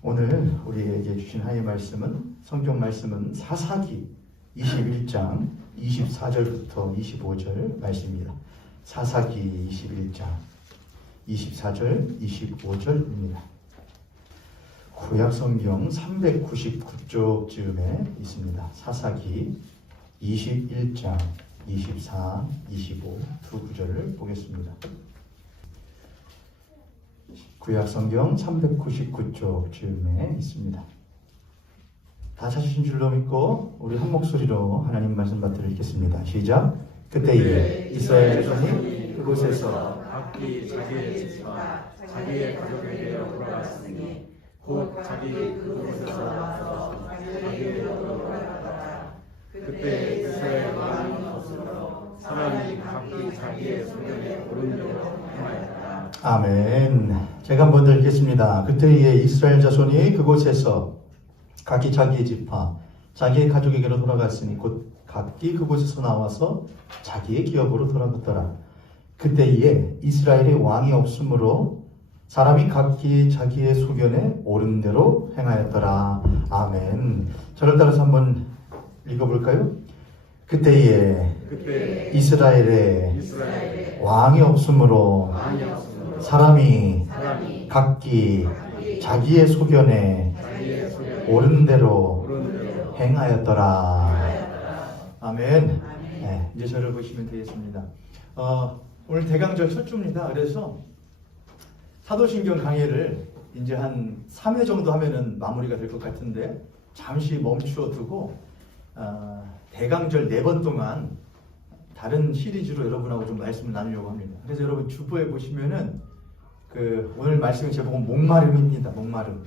오늘 우리에게 주신 하나님의 말씀은 성경 말씀은 사사기 21장 24절부터 25절 말씀입니다. 사사기 21장 24절 25절입니다. 구약성경 399쪽쯤에 있습니다. 사사기 21장 24, 25 두 구절을 보겠습니다. 구약성경 399쪽쯤에 있습니다. 다 찾으신 줄로 믿고 우리 한 목소리로 하나님 말씀 받들어 읽겠습니다. 시작. 그때에 이스라엘 자손이 그곳에서 각기 자기의 집과 자기의 가족에게로 돌아갔으니 곧 자기 그곳에서 나와서 자기에게로 돌아갔더라. 그때 이스라엘 왕이 없으므로 사람이 각기 자기의 소견에 옳은 대로 행하였다. 아멘. 제가 한번 더 읽겠습니다. 그때에 이스라엘 자손이 그곳에서 각기 자기의 지파, 자기의 가족에게로 돌아갔으니 곧 각기 그곳에서 나와서 자기의 기업으로 돌아갔더라. 그때에 이스라엘의 왕이 없으므로 사람이 각기 자기의 소견에 옳은 대로 행하였더라. 아멘. 저를 따라서 한번 읽어볼까요? 그때에 이스라엘의 왕이 없으므로 사람이 각기 자기의 소견에 옳은 대로 행하였더라. 아멘. 네, 이제 저를 보시면 되겠습니다. 오늘 대강절 첫 주입니다. 그래서 사도신경 강의를 이제 한 3회 정도 하면은 마무리가 될 것 같은데 잠시 멈추어 두고 대강절 4번 동안 다른 시리즈로 여러분하고 좀 말씀을 나누려고 합니다. 그래서 여러분 주보에 보시면은 오늘 말씀의 제목은 목마름입니다. 목마름.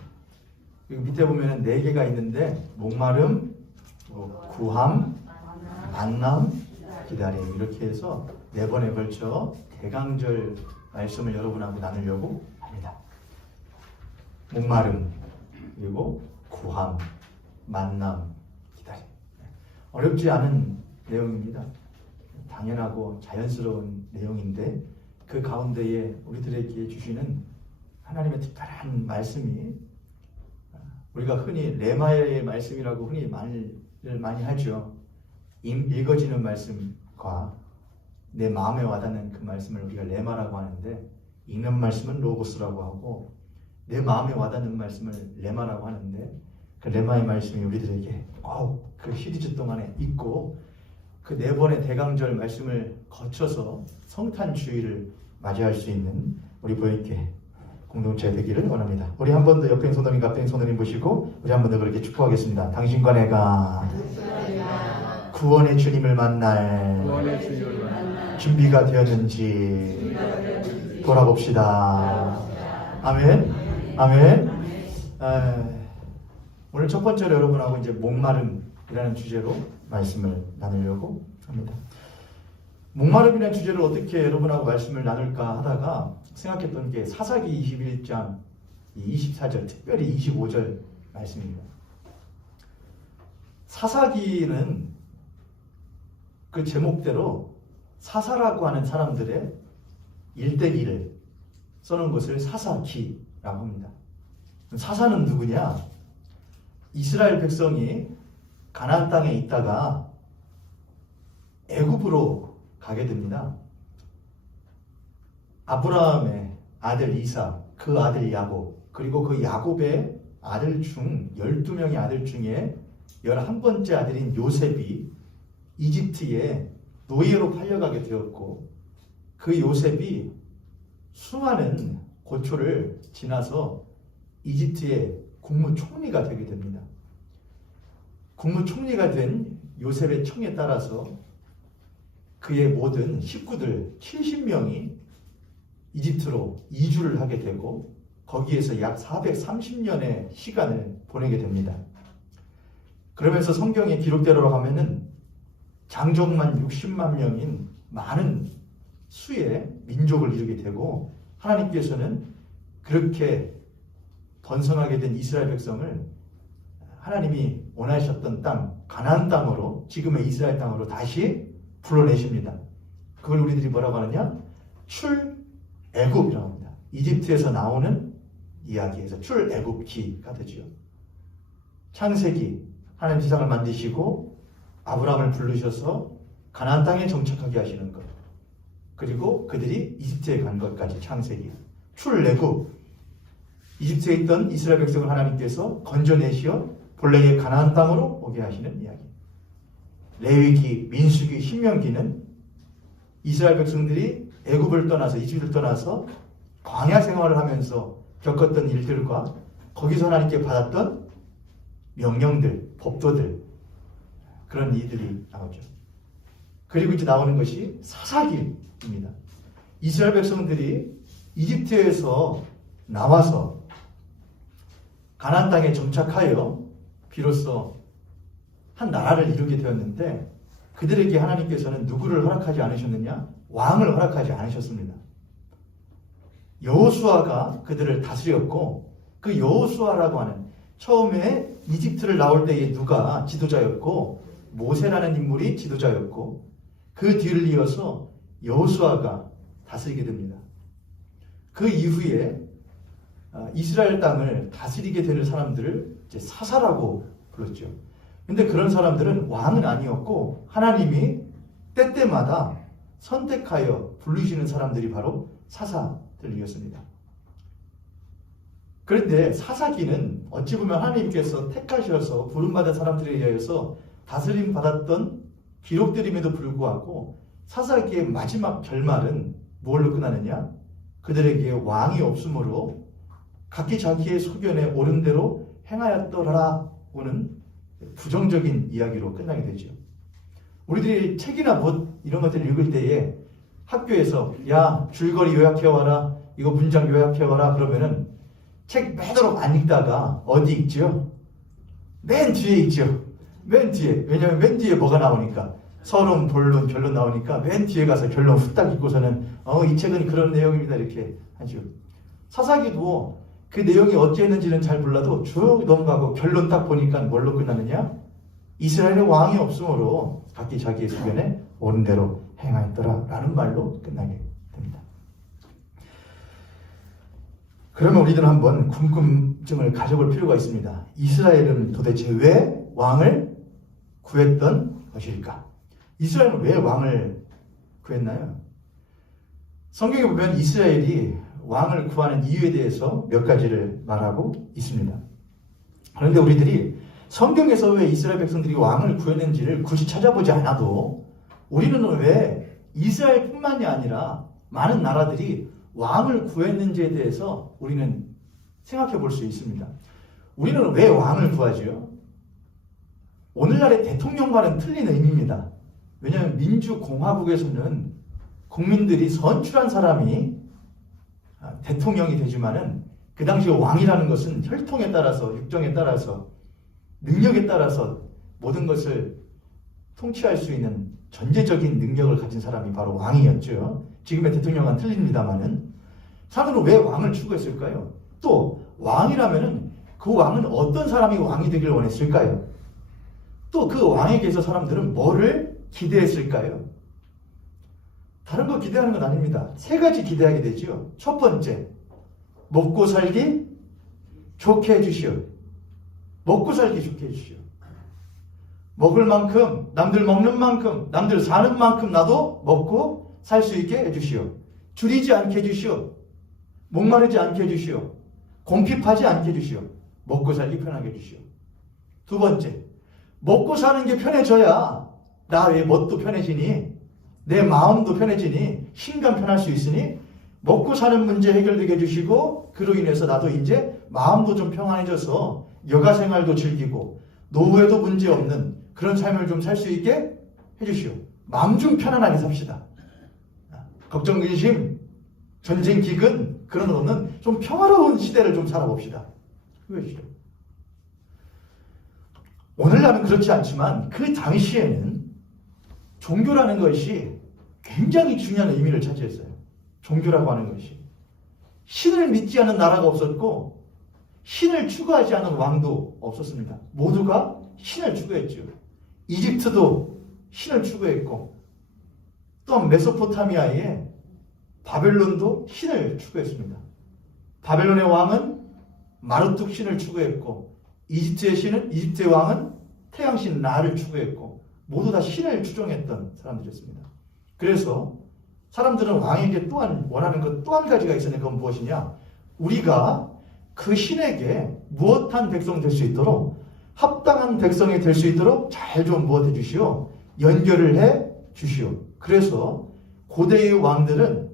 여기 밑에 보면은 4개가 있는데 목마름, 구함, 만남, 기다림 이렇게 해서 4번에 걸쳐 대강절 말씀을 여러분하고 나누려고 합니다. 목마름, 그리고 구함, 만남, 기다림. 어렵지 않은 내용입니다. 당연하고 자연스러운 내용인데 그 가운데에 우리들에게 주시는 하나님의 특별한 말씀이 우리가 흔히 레마의 말씀이라고 흔히 많이 하죠. 읽어지는 말씀과 내 마음에 와닿는 그 말씀을 우리가 레마라고 하는데 읽는 말씀은 로고스라고 하고 내 마음에 와닿는 말씀을 레마라고 하는데 그 레마의 말씀이 우리들에게 꼭 그 시리즈 동안에 있고 그 4번의 대강절 말씀을 거쳐서 성탄 주일을 맞이할 수 있는 우리 보이게 공동체 되기를 원합니다. 우리 한 번 더 옆에 손님과 앞에 손님 보시고 우리 한 번 더 그렇게 축복하겠습니다. 당신과 내가 구원의 주님을 만날 준비가 되었는지 돌아봅시다. 아멘. 아멘. 오늘 첫 번째로 여러분하고 이제 목마름이라는 주제로 말씀을 나누려고 합니다. 목마름이라는 주제를 어떻게 여러분하고 말씀을 나눌까 하다가 생각했던 게 사사기 21장 24절, 특별히 25절 말씀입니다. 사사기는 그 제목대로 사사라고 하는 사람들의 일대기를 써놓은 것을 사사기라고 합니다. 사사는 누구냐? 이스라엘 백성이 가나안 땅에 있다가 애굽으로 가게 됩니다. 아브라함의 아들 이삭, 그 아들 야곱, 그리고 그 야곱의 아들 중 12명의 아들 중에 11번째 아들인 요셉이 이집트에 노예로 팔려가게 되었고 그 요셉이 수많은 고초를 지나서 이집트의 국무총리가 되게 됩니다. 국무총리가 된 요셉의 청에 따라서 그의 모든 식구들 70명이 이집트로 이주를 하게 되고 거기에서 약 430년의 시간을 보내게 됩니다. 그러면서 성경의 기록대로 하면은 장족만 60만 명인 많은 수의 민족을 이루게 되고 하나님께서는 그렇게 번성하게 된 이스라엘 백성을 하나님이 원하셨던 땅, 가나안 땅으로 지금의 이스라엘 땅으로 다시 불러내십니다. 그걸 우리들이 뭐라고 하느냐? 출애굽이라고 합니다. 이집트에서 나오는 이야기에서 출애굽기가 되죠. 창세기, 하나님 세상을 만드시고 아브라함을 부르셔서 가나안 땅에 정착하게 하시는 것, 그리고 그들이 이집트에 간 것까지 창세기, 출애굽, 이집트에 있던 이스라엘 백성을 하나님께서 건져내시어 본래의 가나안 땅으로 오게 하시는 이야기. 레위기, 민수기, 신명기는 이스라엘 백성들이 애굽을 떠나서 이집트를 떠나서 광야 생활을 하면서 겪었던 일들과 거기서 하나님께 받았던 명령들, 법도들, 그런 이들이 나오죠. 그리고 이제 나오는 것이 사사기입니다. 이스라엘 백성들이 이집트에서 나와서 가나안 땅에 정착하여 비로소 한 나라를 이루게 되었는데, 그들에게 하나님께서는 누구를 허락하지 않으셨느냐? 왕을 허락하지 않으셨습니다. 여호수아가 그들을 다스렸고, 그 여호수아라고 하는, 처음에 이집트를 나올 때에 누가 지도자였고 모세라는 인물이 지도자였고, 그 뒤를 이어서 여호수아가 다스리게 됩니다. 그 이후에 이스라엘 땅을 다스리게 되는 사람들을 이제 사사라고 불렀죠. 근데 그런 사람들은 왕은 아니었고 하나님이 때때마다 선택하여 부르시는 사람들이 바로 사사들이었습니다. 그런데 사사기는 어찌 보면 하나님께서 택하셔서 부름받은 사람들에 의해서 다스림 받았던 기록들임에도 불구하고 사사기의 마지막 결말은 뭘로 끝나느냐? 그들에게 왕이 없으므로 각기 자기의 소견에 옳은 대로 행하였더라고는 부정적인 이야기로 끝나게 되죠. 우리들이 책이나 뭐 이런 것들을 읽을 때에 학교에서 야 줄거리 요약해와라, 이거 문장 요약해와라 그러면은 책 매도록 안 읽다가 어디 읽죠? 맨 뒤에 읽죠. 맨 뒤에. 왜냐하면 맨 뒤에 뭐가 나오니까, 서론, 본론, 결론 나오니까 맨 뒤에 가서 결론 후딱 읽고서는 이 책은 그런 내용입니다 이렇게 하죠. 사사기도 그 내용이 어찌했는지는 잘 몰라도 쭉 넘어가고 결론 딱 보니까 뭘로 끝나느냐? 이스라엘의 왕이 없으므로 각기 자기의 소견에 옳은 대로 행하였더라 라는 말로 끝나게 됩니다. 그러면 우리들은 한번 궁금증을 가져볼 필요가 있습니다. 이스라엘은 도대체 왜 왕을 구했던 것일까? 이스라엘은 왜 왕을 구했나요? 성경에 보면 이스라엘이 왕을 구하는 이유에 대해서 몇 가지를 말하고 있습니다. 그런데 우리들이 성경에서 왜 이스라엘 백성들이 왕을 구했는지를 굳이 찾아보지 않아도 우리는 왜 이스라엘뿐만이 아니라 많은 나라들이 왕을 구했는지에 대해서 우리는 생각해 볼 수 있습니다. 우리는 왜 왕을 구하지요? 오늘날의 대통령과는 틀린 의미입니다. 왜냐하면 민주공화국에서는 국민들이 선출한 사람이 대통령이 되지만은 그 당시 왕이라는 것은 혈통에 따라서, 육정에 따라서, 능력에 따라서 모든 것을 통치할 수 있는 전제적인 능력을 가진 사람이 바로 왕이었죠. 지금의 대통령과는 틀립니다만은 사람들은 왜 왕을 추구했을까요? 또 왕이라면은 그 왕은 어떤 사람이 왕이 되길 원했을까요? 또 그 왕에게서 사람들은 뭐를 기대했을까요? 다른 거 기대하는 건 아닙니다. 세 가지 기대하게 되죠. 첫 번째, 먹고 살기 좋게 해주시오. 먹고 살기 좋게 해주시오. 먹을 만큼, 남들 먹는 만큼, 남들 사는 만큼 나도 먹고 살 수 있게 해주시오. 줄이지 않게 해주시오. 목마르지 않게 해주시오. 공핍하지 않게 해주시오. 먹고 살기 편하게 해주시오. 두 번째, 먹고 사는 게 편해져야 나의 멋도 편해지니, 내 마음도 편해지니, 신간 편할 수 있으니 먹고 사는 문제 해결되게 해주시고, 그로 인해서 나도 이제 마음도 좀 평안해져서 여가 생활도 즐기고 노후에도 문제 없는 그런 삶을 좀 살 수 있게 해주시오. 마음 좀 편안하게 삽시다. 걱정, 근심, 전쟁, 기근 그런 것 없는 좀 평화로운 시대를 좀 살아봅시다. 그것이죠. 오늘날은 그렇지 않지만 그 당시에는 종교라는 것이 굉장히 중요한 의미를 차지했어요. 종교라고 하는 것이. 신을 믿지 않는 나라가 없었고 신을 추구하지 않은 왕도 없었습니다. 모두가 신을 추구했죠. 이집트도 신을 추구했고, 또한 메소포타미아의 바벨론도 신을 추구했습니다. 바벨론의 왕은 마르뚝 신을 추구했고, 이집트의 왕은 태양신 라를 추구했고, 모두 다 신을 추종했던 사람들이었습니다. 그래서 사람들은 왕에게 또한 원하는 것 또 한 가지가 있었는데 그건 무엇이냐? 우리가 그 신에게 무엇한 백성 될 수 있도록, 합당한 백성이 될 수 있도록 잘 좀 무엇해 주시오? 연결을 해 주시오. 그래서 고대의 왕들은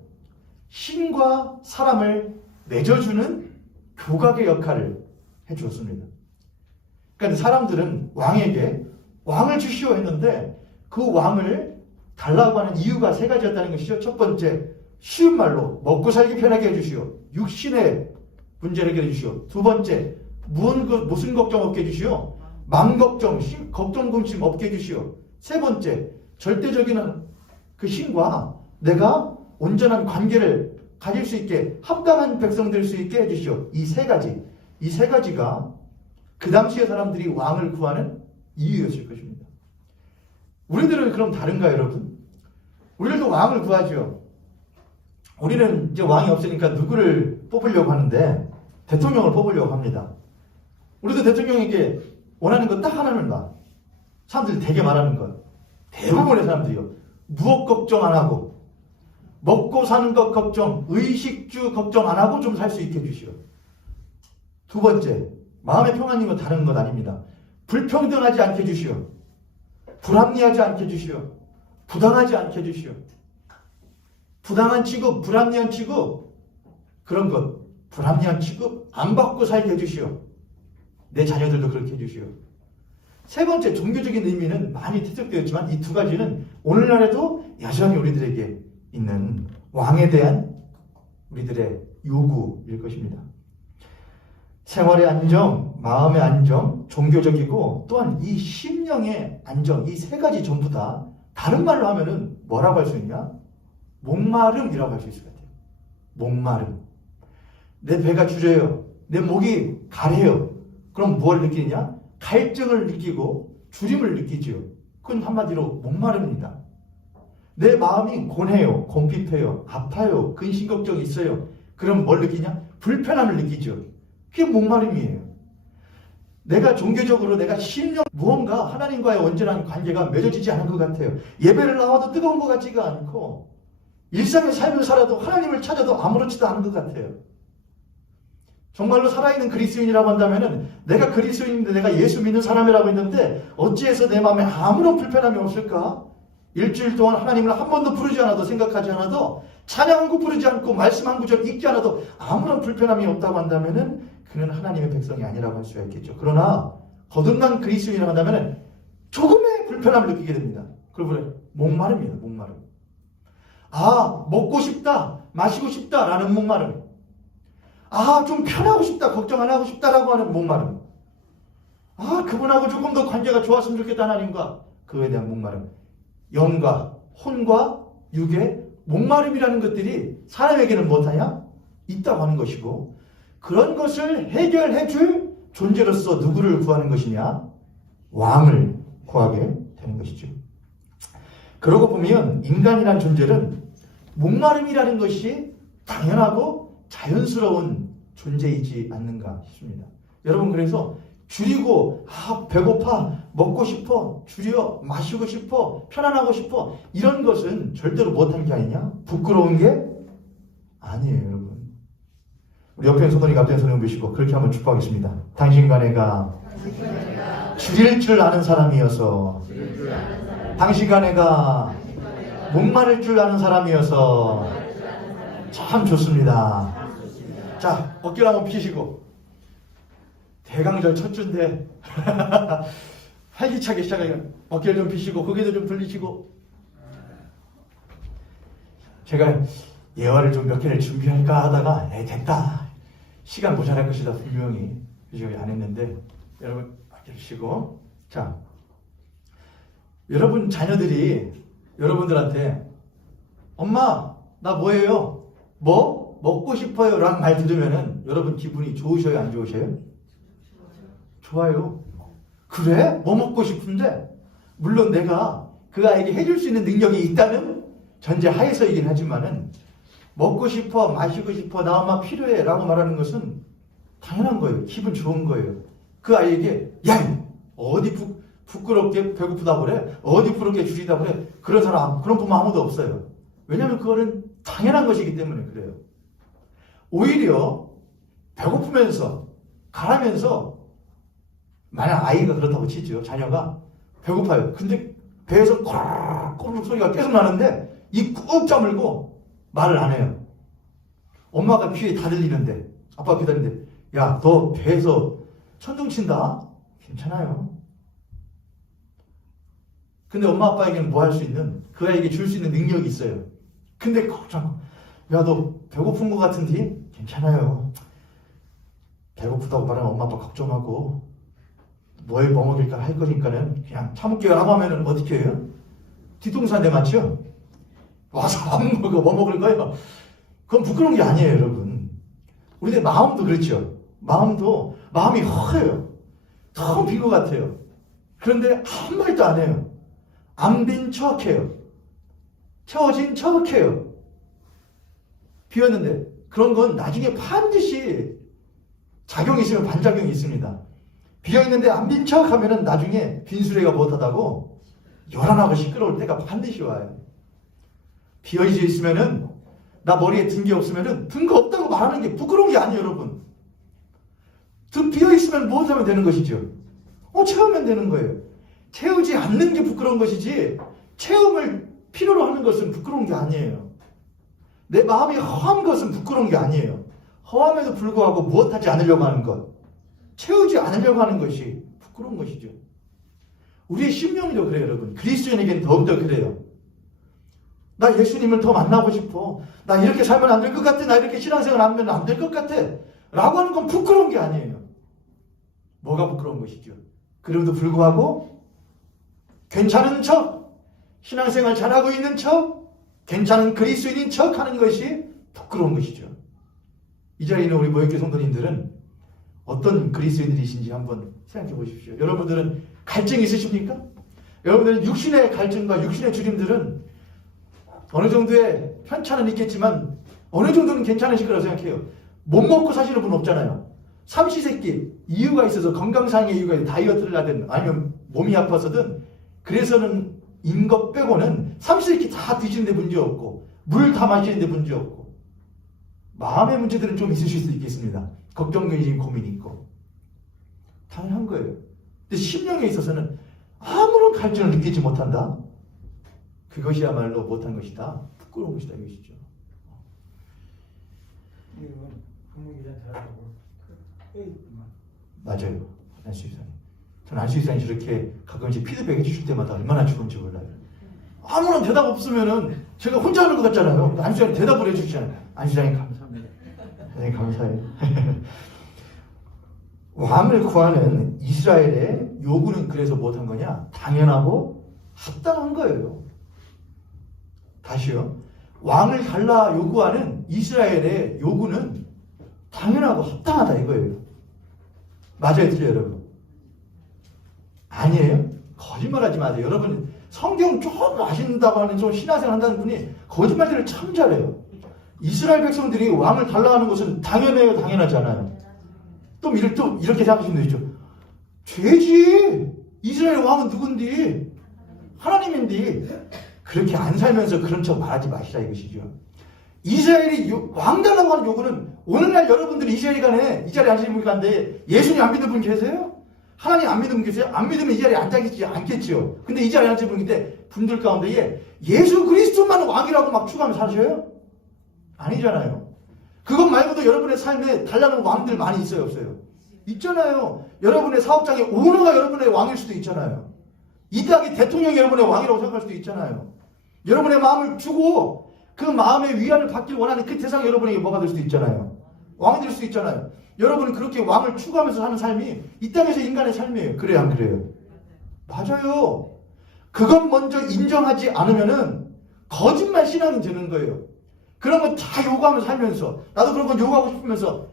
신과 사람을 맺어주는 교각의 역할을 해주었습니다. 그러니까 사람들은 왕에게 왕을 주시오 했는데 그 왕을 달라고 하는 이유가 세 가지였다는 것이죠. 첫 번째, 쉬운 말로 먹고 살기 편하게 해주시오. 육신의 문제를 해결해 주시오. 두 번째, 무슨 걱정 없게 해주시오. 맘 걱정, 걱정 공심 없게 해주시오. 세 번째, 절대적인 그 신과 내가 온전한 관계를 가질 수 있게, 합당한 백성 될 수 있게 해주시오. 이 세 가지가 그 당시의 사람들이 왕을 구하는 이유였을 것입니다. 우리들은 그럼 다른가요, 여러분? 우리들도 왕을 구하죠. 우리는 이제 왕이 없으니까 누구를 뽑으려고 하는데 대통령을 뽑으려고 합니다. 우리도 대통령에게 원하는 것 딱 하나는 봐. 사람들이 되게 말하는 것. 대부분의 사람들이요. 무엇 걱정 안 하고, 먹고 사는 것 걱정, 의식주 걱정 안 하고 좀 살 수 있게 해주시오. 두 번째, 마음의 평안인 건 다른 것 아닙니다. 불평등하지 않게 해주시오. 불합리하지 않게 해주시오. 부당하지 않게 해주시오. 부당한 취급, 불합리한 취급, 그런 것, 불합리한 취급 안 받고 살게 해주시오. 내 자녀들도 그렇게 해주시오. 세 번째, 종교적인 의미는 많이 퇴색되었지만 이 두 가지는 오늘날에도 여전히 우리들에게 있는 왕에 대한 우리들의 요구일 것입니다. 생활의 안정, 마음의 안정, 종교적이고 또한 이 심령의 안정, 이 세 가지 전부 다 다른 말로 하면은 뭐라고 할 수 있냐? 목마름이라고 할 수 있을 것 같아요. 목마름. 내 배가 줄여요. 내 목이 가래요. 그럼 뭘 느끼느냐? 갈증을 느끼고 주림을 느끼지요. 그건 한마디로 목마름입니다. 내 마음이 곤해요. 곰핍해요. 아파요. 근심걱정이 있어요. 그럼 뭘 느끼냐? 불편함을 느끼죠. 그게 목마름이에요. 내가 종교적으로 내가 심령 무언가 하나님과의 온전한 관계가 맺어지지 않은 것 같아요. 예배를 나와도 뜨거운 것 같지가 않고 일상의 삶을 살아도 하나님을 찾아도 아무렇지도 않은 것 같아요. 정말로 살아있는 그리스도인이라고 한다면 내가 그리스도인인데 내가 예수 믿는 사람이라고 했는데 어찌해서 내 마음에 아무런 불편함이 없을까? 일주일 동안 하나님을 한 번도 부르지 않아도 생각하지 않아도 찬양 한 구 부르지 않고 말씀 한 구절 읽지 않아도 아무런 불편함이 없다고 한다면 그는 하나님의 백성이 아니라고 할 수가 있겠죠. 그러나 거듭난 그리스도인이라고 한다면 조금의 불편함을 느끼게 됩니다. 그러므로 목마름입니다. 목마름. 아, 먹고 싶다, 마시고 싶다라는 목마름. 아, 좀 편하고 싶다, 걱정 안 하고 싶다라고 하는 목마름. 아, 그분하고 조금 더 관계가 좋았으면 좋겠다, 하나님과. 그거에 대한 목마름. 영과 혼과 육의 목마름이라는 것들이 사람에게는 못하냐? 있다고 하는 것이고, 그런 것을 해결해 줄 존재로서 누구를 구하는 것이냐? 왕을 구하게 되는 것이죠. 그러고 보면 인간이라는 존재는 목마름이라는 것이 당연하고 자연스러운 존재이지 않는가 싶습니다. 여러분, 그래서 줄이고 배고파, 먹고 싶어, 줄여, 마시고 싶어, 편안하고 싶어, 이런 것은 절대로 못한 게 아니냐? 부끄러운 게 아니에요, 여러분. 우리 옆에 손들이 앞에 손을 보시고 그렇게 한번 축복하겠습니다. 당신과 내가 줄일 줄 아는 사람이어서, 당신과 내가 목마를 줄 아는 사람이어서 참 좋습니다. 자, 어깨를 한번 펴시고, 대강절 첫 주인데 활기차게 시작해요. 어깨를 좀 펴시고 고개도 좀 돌리시고. 제가 예화를 좀 몇 개를 준비할까 하다가 됐다, 시간 모자랄 것이다 분명히, 그래서 안 했는데, 여러분 어깨를 펴시고, 자, 여러분 자녀들이 여러분들한테 엄마 나 뭐예요? 뭐? 먹고 싶어요 라는 말 들으면은 여러분 기분이 좋으셔요, 안 좋으셔요? 좋아요. 그래? 뭐 먹고 싶은데? 물론 내가 그 아이에게 해줄 수 있는 능력이 있다는 전제 하에서이긴 하지만은, 먹고 싶어, 마시고 싶어, 나 엄마 필요해 라고 말하는 것은 당연한 거예요. 기분 좋은 거예요. 그 아이에게 야 어디 부끄럽게 배고프다 그래? 어디 부끄럽게 줄이다 그래? 그런 사람, 그런 부모 아무도 없어요. 왜냐하면 그거는 당연한 것이기 때문에 그래요. 오히려 배고프면서 가라면서 만약 아이가 그렇다고 치죠. 자녀가 배고파요. 근데 배에서 꼬르륵 소리가 계속 나는데 입 꾹 다물고 말을 안 해요. 엄마가 귀에 다 들리는데 아빠가 귀에 들리는데 야 너 배에서 천둥 친다? 괜찮아요. 근데 엄마 아빠에게는 뭐 할 수 있는 그 아이에게 줄 수 있는 능력이 있어요. 근데 걱정 야 너 배고픈 것 같은데? 괜찮아요. 배고프다고 말하면 엄마 아빠 걱정하고 뭐 먹을까 할 거니까는 그냥 참을게요 라고 하면은 어떻게 해요? 뒤통수 내 맞죠? 와서 안 먹어 뭐 먹을 거예요? 그건 부끄러운 게 아니에요 여러분. 우리의 마음도 그렇죠. 마음이 허해요. 텅 빈 것 같아요. 그런데 한 말도 안 해요. 안 빈 척해요. 채워진 척해요. 비었는데 그런 건 나중에 반드시 작용이 있으면 반작용이 있습니다. 비어있는데 안 빈 척 하면은 나중에 빈수레가 못하다고 요란하고 시끄러울 때가 반드시 와요. 비어있어 있으면은 나 머리에 든 게 없으면은 든 거 없다고 말하는 게 부끄러운 게 아니에요 여러분. 비어있으면 무엇하면 되는 것이죠? 채우면 되는 거예요. 채우지 않는 게 부끄러운 것이지 채움을 필요로 하는 것은 부끄러운 게 아니에요. 내 마음이 허한 것은 부끄러운 게 아니에요. 허함에도 불구하고 무엇하지 않으려고 하는 것, 채우지 않으려고 하는 것이 부끄러운 것이죠. 우리의 심령도 그래요 여러분. 그리스도인에게는 더욱더 그래요. 나 예수님을 더 만나고 싶어. 나 이렇게 살면 안 될 것 같아. 나 이렇게 신앙생활 하면 안 될 것 같아. 라고 하는 건 부끄러운 게 아니에요. 뭐가 부끄러운 것이죠? 그럼에도 불구하고 괜찮은 척, 신앙생활 잘하고 있는 척, 괜찮은 그리스도인인 척 하는 것이 부끄러운 것이죠. 이 자리에 있는 우리 모욕교 성도님들은 어떤 그리스도인들이신지 한번 생각해 보십시오. 여러분들은 갈증이 있으십니까? 여러분들은 육신의 갈증과 육신의 주림들은 어느 정도의 편차는 있겠지만 어느 정도는 괜찮으실 거라고 생각해요. 못 먹고 사시는 분 없잖아요. 삼시세끼 이유가 있어서 건강상의 이유가 있어서 다이어트를 하든 아니면 몸이 아파서든 그래서는 인 것 빼고는 삼시세끼 다 드시는데 문제 없고 물 다 마시는데 문제 없고 마음의 문제들은 좀 있으실 수 있겠습니다. 걱정, 근심, 고민이 있고 당연한 거예요. 근데 심령에 있어서는 아무런 갈증을 느끼지 못한다. 그것이야말로 못한 것이다. 부끄러운 것이다 이것이죠. 이건 한국이잖아요. 맞아요. 안수이사님. 저는 안수이사님 저렇게 가끔씩 피드백 해주실 때마다 얼마나 좋은지 몰라요. 아무런 대답 없으면은 제가 혼자 하는 것 같잖아요. 안수이사님 대답을 해주시잖아요. 안수이사님 감사합니다. 네, 감사해요. 왕을 구하는 이스라엘의 요구는 그래서 못한 거냐? 당연하고 합당한 거예요. 다시요. 왕을 달라 요구하는 이스라엘의 요구는 당연하고 합당하다 이거예요. 맞아요, 틀려요, 여러분? 아니에요? 거짓말하지 마세요. 여러분 성경 조금 아신다고 하는 좀 신앙생활 한다는 분이 거짓말들을 참 잘해요. 이스라엘 백성들이 왕을 달라 하는 것은 당연해요, 당연하지 않아요? 또 이렇게 생각하시면 되죠. 죄지. 이스라엘 왕은 누군디? 하나님인데. 그렇게 안 살면서 그런 척 말하지 마시라 이것이죠. 이스라엘이 왕 달라고 하는 요구는 오늘날 여러분들이 이스라엘 간에 이 자리에 앉으신 분 가운데 예수님 안 믿는 분 계세요? 하나님 안 믿는 분 계세요? 안 믿으면 이 자리에 앉아계시지 않겠죠. 근데 이 자리에 앉으신 분들 가운데에 예수 그리스도만 왕이라고 막 추구하며 사셔요? 아니잖아요. 그것 말고도 여러분의 삶에 달라는 왕들 많이 있어요, 없어요? 있잖아요. 여러분의 사업장에 오너가 여러분의 왕일 수도 있잖아요. 이 땅의 대통령이 여러분의 왕이라고 생각할 수도 있잖아요. 여러분의 마음을 주고 그 마음의 위안을 받길 원하는 그 대상이 여러분에게 뭐가 될 수도 있잖아요. 왕이 될 수도 있잖아요. 여러분은 그렇게 왕을 추구하면서 사는 삶이 이 땅에서 인간의 삶이에요. 그래요, 안 그래요? 맞아요. 그건 먼저 인정하지 않으면은 거짓말 신앙이 되는 거예요. 그런 거 다 요구하면서 살면서 나도 그런 건 요구하고 싶으면서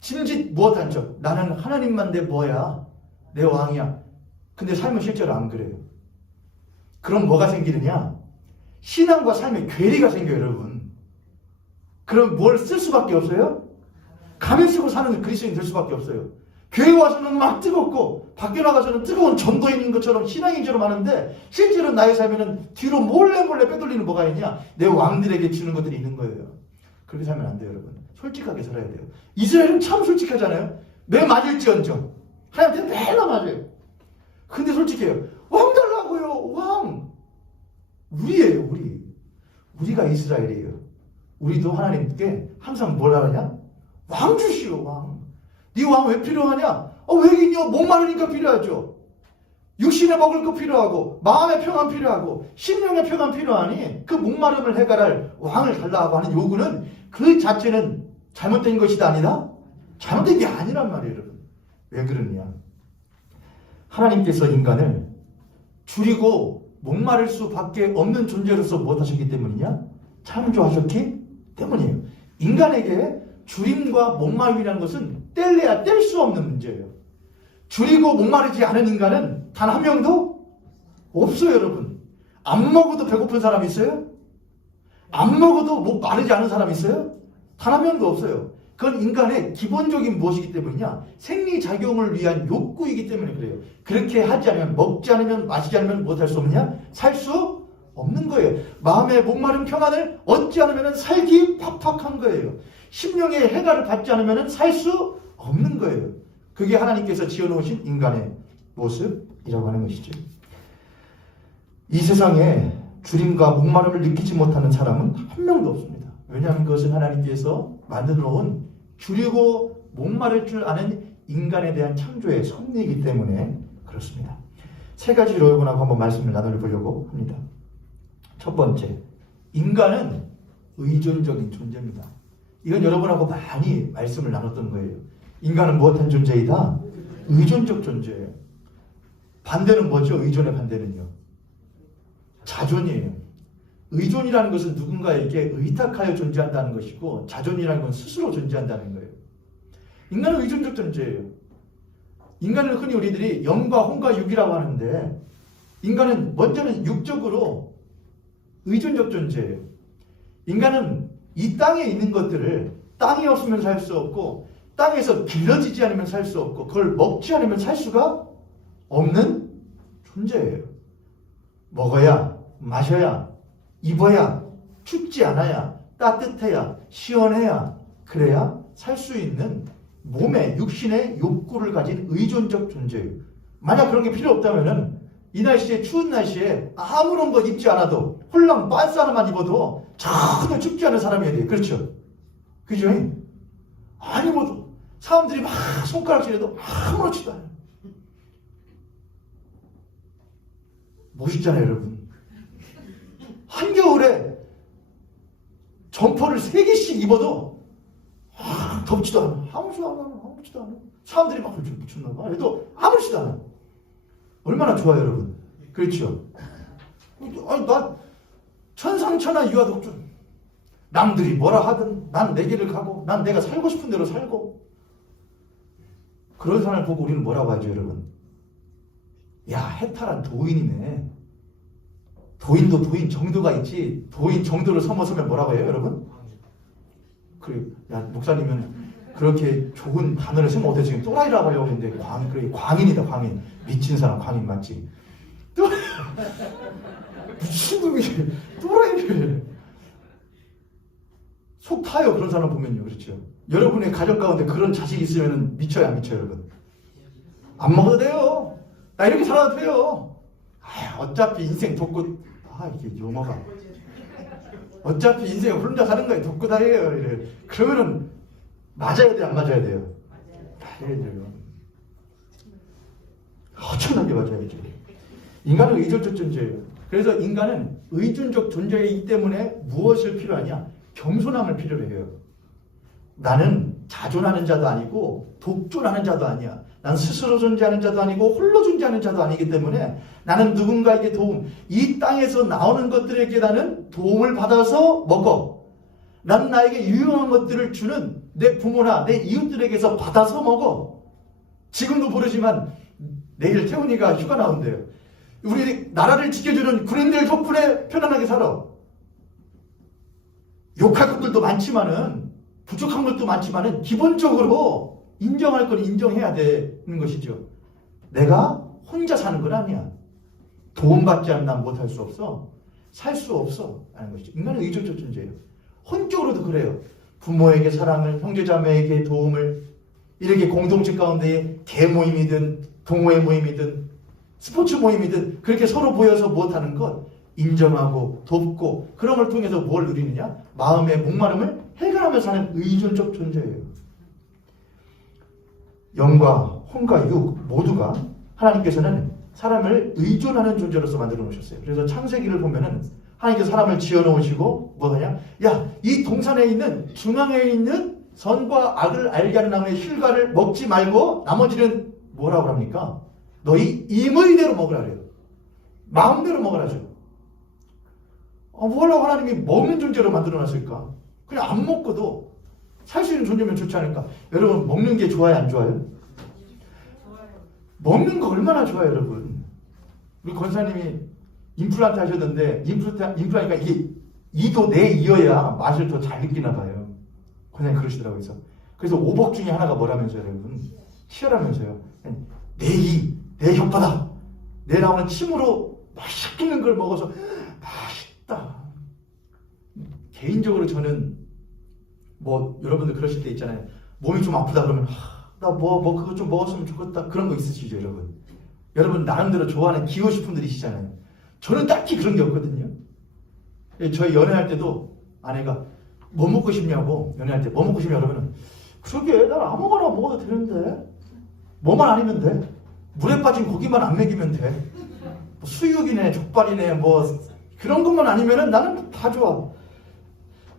짐짓 무엇한 척 나는 하나님만 내 뭐야? 내 왕이야. 근데 삶은 실제로 안 그래요. 그럼 뭐가 생기느냐? 신앙과 삶의 괴리가 생겨요, 여러분. 그럼 뭘 쓸 수밖에 없어요? 가면 쓰고 사는 그리스도인 될 수밖에 없어요. 교회 와서는 막 뜨겁고 밖에 나가서는 뜨거운 전도인인 것처럼 신앙인처럼 하는데 실제로 나의 삶에는 뒤로 몰래 빼돌리는 뭐가 있냐? 내 왕들에게 주는 것들이 있는 거예요. 그렇게 살면 안 돼요, 여러분. 솔직하게 살아야 돼요. 이스라엘은 참 솔직하잖아요. 매 맞을지언정 하나님한테 매일 맞아요. 근데 솔직해요. 왕 달라고요. 왕. 우리예요, 우리. 우리가 이스라엘이에요. 우리도 하나님께 항상 뭐라 하냐? 왕 주시오, 왕. 네 왕 왜 필요하냐? 왜긴요? 목마르니까 필요하죠. 육신에 먹을 거 필요하고 마음의 평안 필요하고 심령의 평안 필요하니 그 목마름을 해결할 왕을 달라고 하는 요구는 그 자체는 잘못된 것이다 아니다? 잘못된 게 아니란 말이에요, 여러분. 왜 그러냐? 하나님께서 인간을 줄이고 목마를 수밖에 없는 존재로서 무엇하셨기 때문이냐? 창조하셨기 때문이에요. 인간에게 줄임과 목마름이라는 것은 뗄래야 뗄 수 없는 문제예요. 줄이고 목마르지 않은 인간은 단 한 명도 없어요, 여러분. 안 먹어도 배고픈 사람 있어요? 안 먹어도 목 마르지 않은 사람 있어요? 단 한 명도 없어요. 그건 인간의 기본적인 무엇이기 때문이냐? 생리작용을 위한 욕구이기 때문에 그래요. 그렇게 하지 않으면, 먹지 않으면, 마시지 않으면 무엇할 수 없느냐? 살 수 없는 거예요. 마음의 목마른 평안을 얻지 않으면 살기 팍팍한 거예요. 심령의 해가를 받지 않으면 살 수 없는 거예요. 그게 하나님께서 지어놓으신 인간의 모습이라고 하는 것이죠. 이 세상에 줄임과 목마름을 느끼지 못하는 사람은 한 명도 없습니다. 왜냐하면 그것은 하나님께서 만들어 놓은 줄이고 목마를 줄 아는 인간에 대한 창조의 섭리이기 때문에 그렇습니다. 세 가지로 여러분하고 한번 말씀을 나눠보려고 합니다. 첫 번째, 인간은 의존적인 존재입니다. 이건 여러분하고 많이 말씀을 나눴던 거예요. 인간은 무엇한 존재이다? 의존적 존재예요. 반대는 뭐죠? 의존의 반대는요? 자존이에요. 의존이라는 것은 누군가에게 의탁하여 존재한다는 것이고 자존이라는 건 스스로 존재한다는 거예요. 인간은 의존적 존재예요. 인간을 흔히 우리들이 영과 혼과 육이라고 하는데 인간은 먼저는 육적으로 의존적 존재예요. 인간은 이 땅에 있는 것들을 땅이 없으면 살 수 없고 땅에서 길러지지 않으면 살 수 없고 그걸 먹지 않으면 살 수가 없는 존재예요. 먹어야, 마셔야, 입어야, 춥지 않아야, 따뜻해야, 시원해야, 그래야 살 수 있는 몸의 육신의 욕구를 가진 의존적 존재예요. 만약 그런 게 필요 없다면은 이 날씨에 추운 날씨에 아무런 거 입지 않아도 홀랑 반스 하나만 입어도 전혀 춥지 않은 사람이어야 돼요. 그렇죠? 그죠? 안 입어도 사람들이 막 손가락질해도 아무렇지도 않아요. 멋있잖아요, 여러분. 한겨울에 점퍼를 3개씩 입어도 덥지도 않아. 아무렇지도 않아. 사람들이 막 미쳤나 봐. 그래도 아무렇지도 않아. 얼마나 좋아요, 여러분. 그렇죠? 아니, 난 천상천하 유아독존. 남들이 뭐라 하든 난 내 길을 가고 난 내가 살고 싶은 대로 살고 그런 사람을 보고 우리는 뭐라고 하죠, 여러분? 야, 해탈한 도인이네. 도인도 도인 정도가 있지 도인 정도를 넘어서면 뭐라고 해요, 여러분? 그래, 야, 목사님은 그렇게 좋은 단어를 쓰면 어때? 지금 또라이라고 하려고 했는데 그래, 광인이다, 광인. 미친 사람 광인 맞지? 미친놈이 또라이를 속 타요, 그런 사람 보면요. 그렇죠? 여러분의 가족 가운데 그런 자식이 있으면 미쳐요, 안 미쳐요, 여러분? 안 먹어도 돼요. 나 이렇게 살아도 돼요. 어차피 인생 돕고 이게 용어가 어차피 인생 혼자 사는 거에 돕고 다해요. 이래. 그러면은 맞아야 돼요, 안 맞아야 돼요? 맞아야 돼요. 엄청나게 맞아야죠. 인간은 의존적 존재예요. 그래서 인간은 의존적 존재이기 때문에 무엇을 필요하냐? 겸손함을 필요로 해요. 나는 자존하는 자도 아니고 독존하는 자도 아니야. 난 스스로 존재하는 자도 아니고 홀로 존재하는 자도 아니기 때문에 나는 누군가에게 도움, 이 땅에서 나오는 것들에게 나는 도움을 받아서 먹어. 난 나에게 유용한 것들을 주는 내 부모나 내 이웃들에게서 받아서 먹어. 지금도 모르지만 내일 태훈이가 휴가 나온대요. 우리 나라를 지켜주는 군인들 덕분에 편안하게 살아. 욕할 것들도 많지만은 부족한 것도 많지만은 기본적으로 인정할 건 인정해야 되는 것이죠. 내가 혼자 사는 건 아니야. 도움받지 않으면 난 못할 수 없어. 살 수 없어. 라는 것이죠. 인간은 의존적 존재예요. 혼적으로도 그래요. 부모에게 사랑을, 형제자매에게 도움을, 이렇게 공동체 가운데 대모임이든 동호회 모임이든 스포츠 모임이든 그렇게 서로 보여서 무엇하는 것 인정하고 돕고 그런 걸 통해서 뭘 누리느냐? 마음의 목마름을 해결하며 사는 의존적 존재예요. 영과 혼과 육 모두가 하나님께서는 사람을 의존하는 존재로서 만들어 놓으셨어요. 그래서 창세기를 보면은 하나님께서 사람을 지어 놓으시고 뭐하냐? 야, 이 동산에 있는 중앙에 있는 선과 악을 알게 하는 나무의 실과를 먹지 말고 나머지는 뭐라고 합니까? 너희 임의대로 먹으라 그래요. 마음대로 먹으라죠. 뭐라고 하나님이 먹는 존재로 만들어 놨을까? 그냥 안 먹고도 살 수 있는 존재면 좋지 않을까? 여러분, 먹는 게 좋아요, 안 좋아요? 먹는 거 얼마나 좋아요, 여러분. 우리 권사님이 임플란트 하셨는데 임플란트가 이게 이도 내 이어야 맛을 더 잘 느끼나 봐요. 권사님 그러시더라고요. 그래서 오복 중에 하나가 뭐라면서요, 여러분? 치열하면서요. 내 이, 내 혓바닥, 내 나오는 침으로 맛있는 걸 먹어서 맛있다. 개인적으로 저는 여러분들 그러실 때 있잖아요. 몸이 좀 아프다 그러면 나 그거 좀 먹었으면 좋겠다. 그런 거 있으시죠, 여러분? 여러분 나름대로 좋아하는 기호식품들이시잖아요. 저는 딱히 그런 게 없거든요. 저희 연애할 때도 아내가 뭐 먹고 싶냐고, 연애할 때 뭐 먹고 싶냐 그러면 그러게 난 아무거나 먹어도 되는데 뭐만 아니면 돼. 물에 빠진 고기만 안 먹이면 돼. 수육이네 족발이네 그런 것만 아니면은 나는 다 좋아.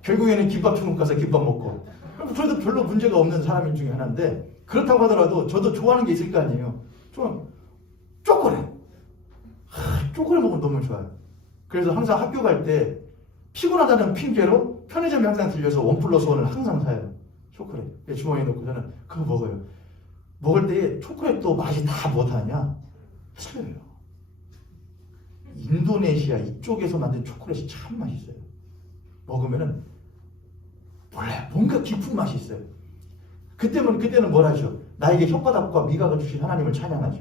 결국에는 김밥 중국 가서 김밥 먹고 그래도 별로 문제가 없는 사람인 중에 하나인데, 그렇다고 하더라도 저도 좋아하는 게 있을 거 아니에요. 저는 초콜릿. 초콜릿 먹으면 너무 좋아요. 그래서 항상 학교 갈 때 피곤하다는 핑계로 편의점에 항상 들려서 1+1을 항상 사요. 초콜릿. 주머니에 넣고 저는 그거 먹어요. 먹을 때 초콜릿도 맛이 다 못하냐? 틀려요. 인도네시아 이쪽에서 만든 초콜릿이 참 맛있어요. 먹으면은 몰라요. 뭔가 깊은 맛이 있어요. 그때는 뭘 하죠? 나에게 혓바닥과 미각을 주신 하나님을 찬양하죠.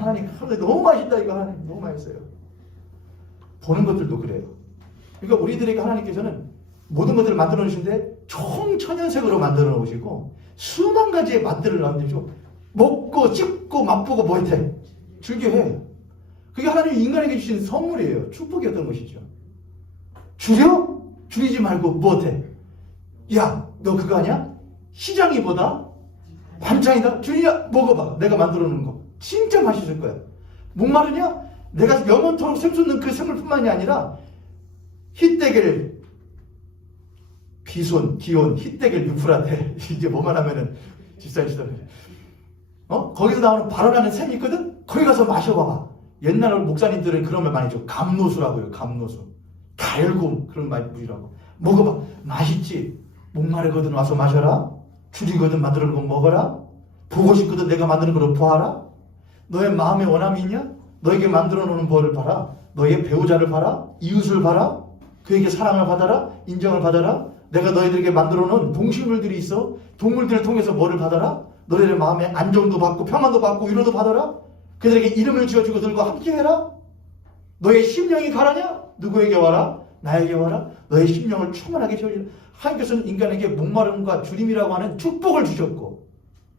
하나님 너무 맛있다 이거. 하나님 너무 맛있어요. 보는 것들도 그래요. 그러니까 우리들에게 하나님께서는 모든 것들을 만들어 놓으신데 총천연색으로 만들어 놓으시고 수만 가지의 맛들을 만들죠. 먹고 씹고 맛보고 뭐해? 즐겨해. 그게 하나님이 인간에게 주신 선물이에요. 축복이었던 것이죠. 줄여? 줄이지 말고 뭐해? 야, 너 그거 아니야? 시장이보다 반찬이다? 줄이냐? 먹어봐. 내가 만들어 놓은 거. 진짜 맛있을 거야. 목마르냐? 내가 영원토록 샘솟는 그 생물뿐만이 아니라 히데겔 비손, 기온, 히데겔 유프라테 이제 뭐만 하면은 집사님시더라고요. 거기서 나오는 발언하는 샘이 있거든? 거기 가서 마셔봐봐. 옛날 목사님들은 그런 말 많이 줘. 감노수라고요. 감노수. 달고 그런 말 무리라고. 먹어봐. 맛있지? 목마르거든 와서 마셔라. 줄이거든 만드는 거 먹어라. 보고 싶거든 내가 만드는 걸 봐라. 너의 마음에 원함이 있냐? 너에게 만들어 놓는 벌을 봐라. 너의 배우자를 봐라. 이웃을 봐라. 그에게 사랑을 받아라. 인정을 받아라. 내가 너희들에게 만들어 놓은 동식물들이 있어. 동물들을 통해서 뭐를 받아라. 너희들의 마음에 안정도 받고 평안도 받고 위로도 받아라. 그들에게 이름을 지어주고 들과 함께해라. 너의 심령이 가라냐? 누구에게 와라? 나에게 와라. 너의 심령을 충만하게 채우리라. 하나님께서는 인간에게 목마름과 주림이라고 하는 축복을 주셨고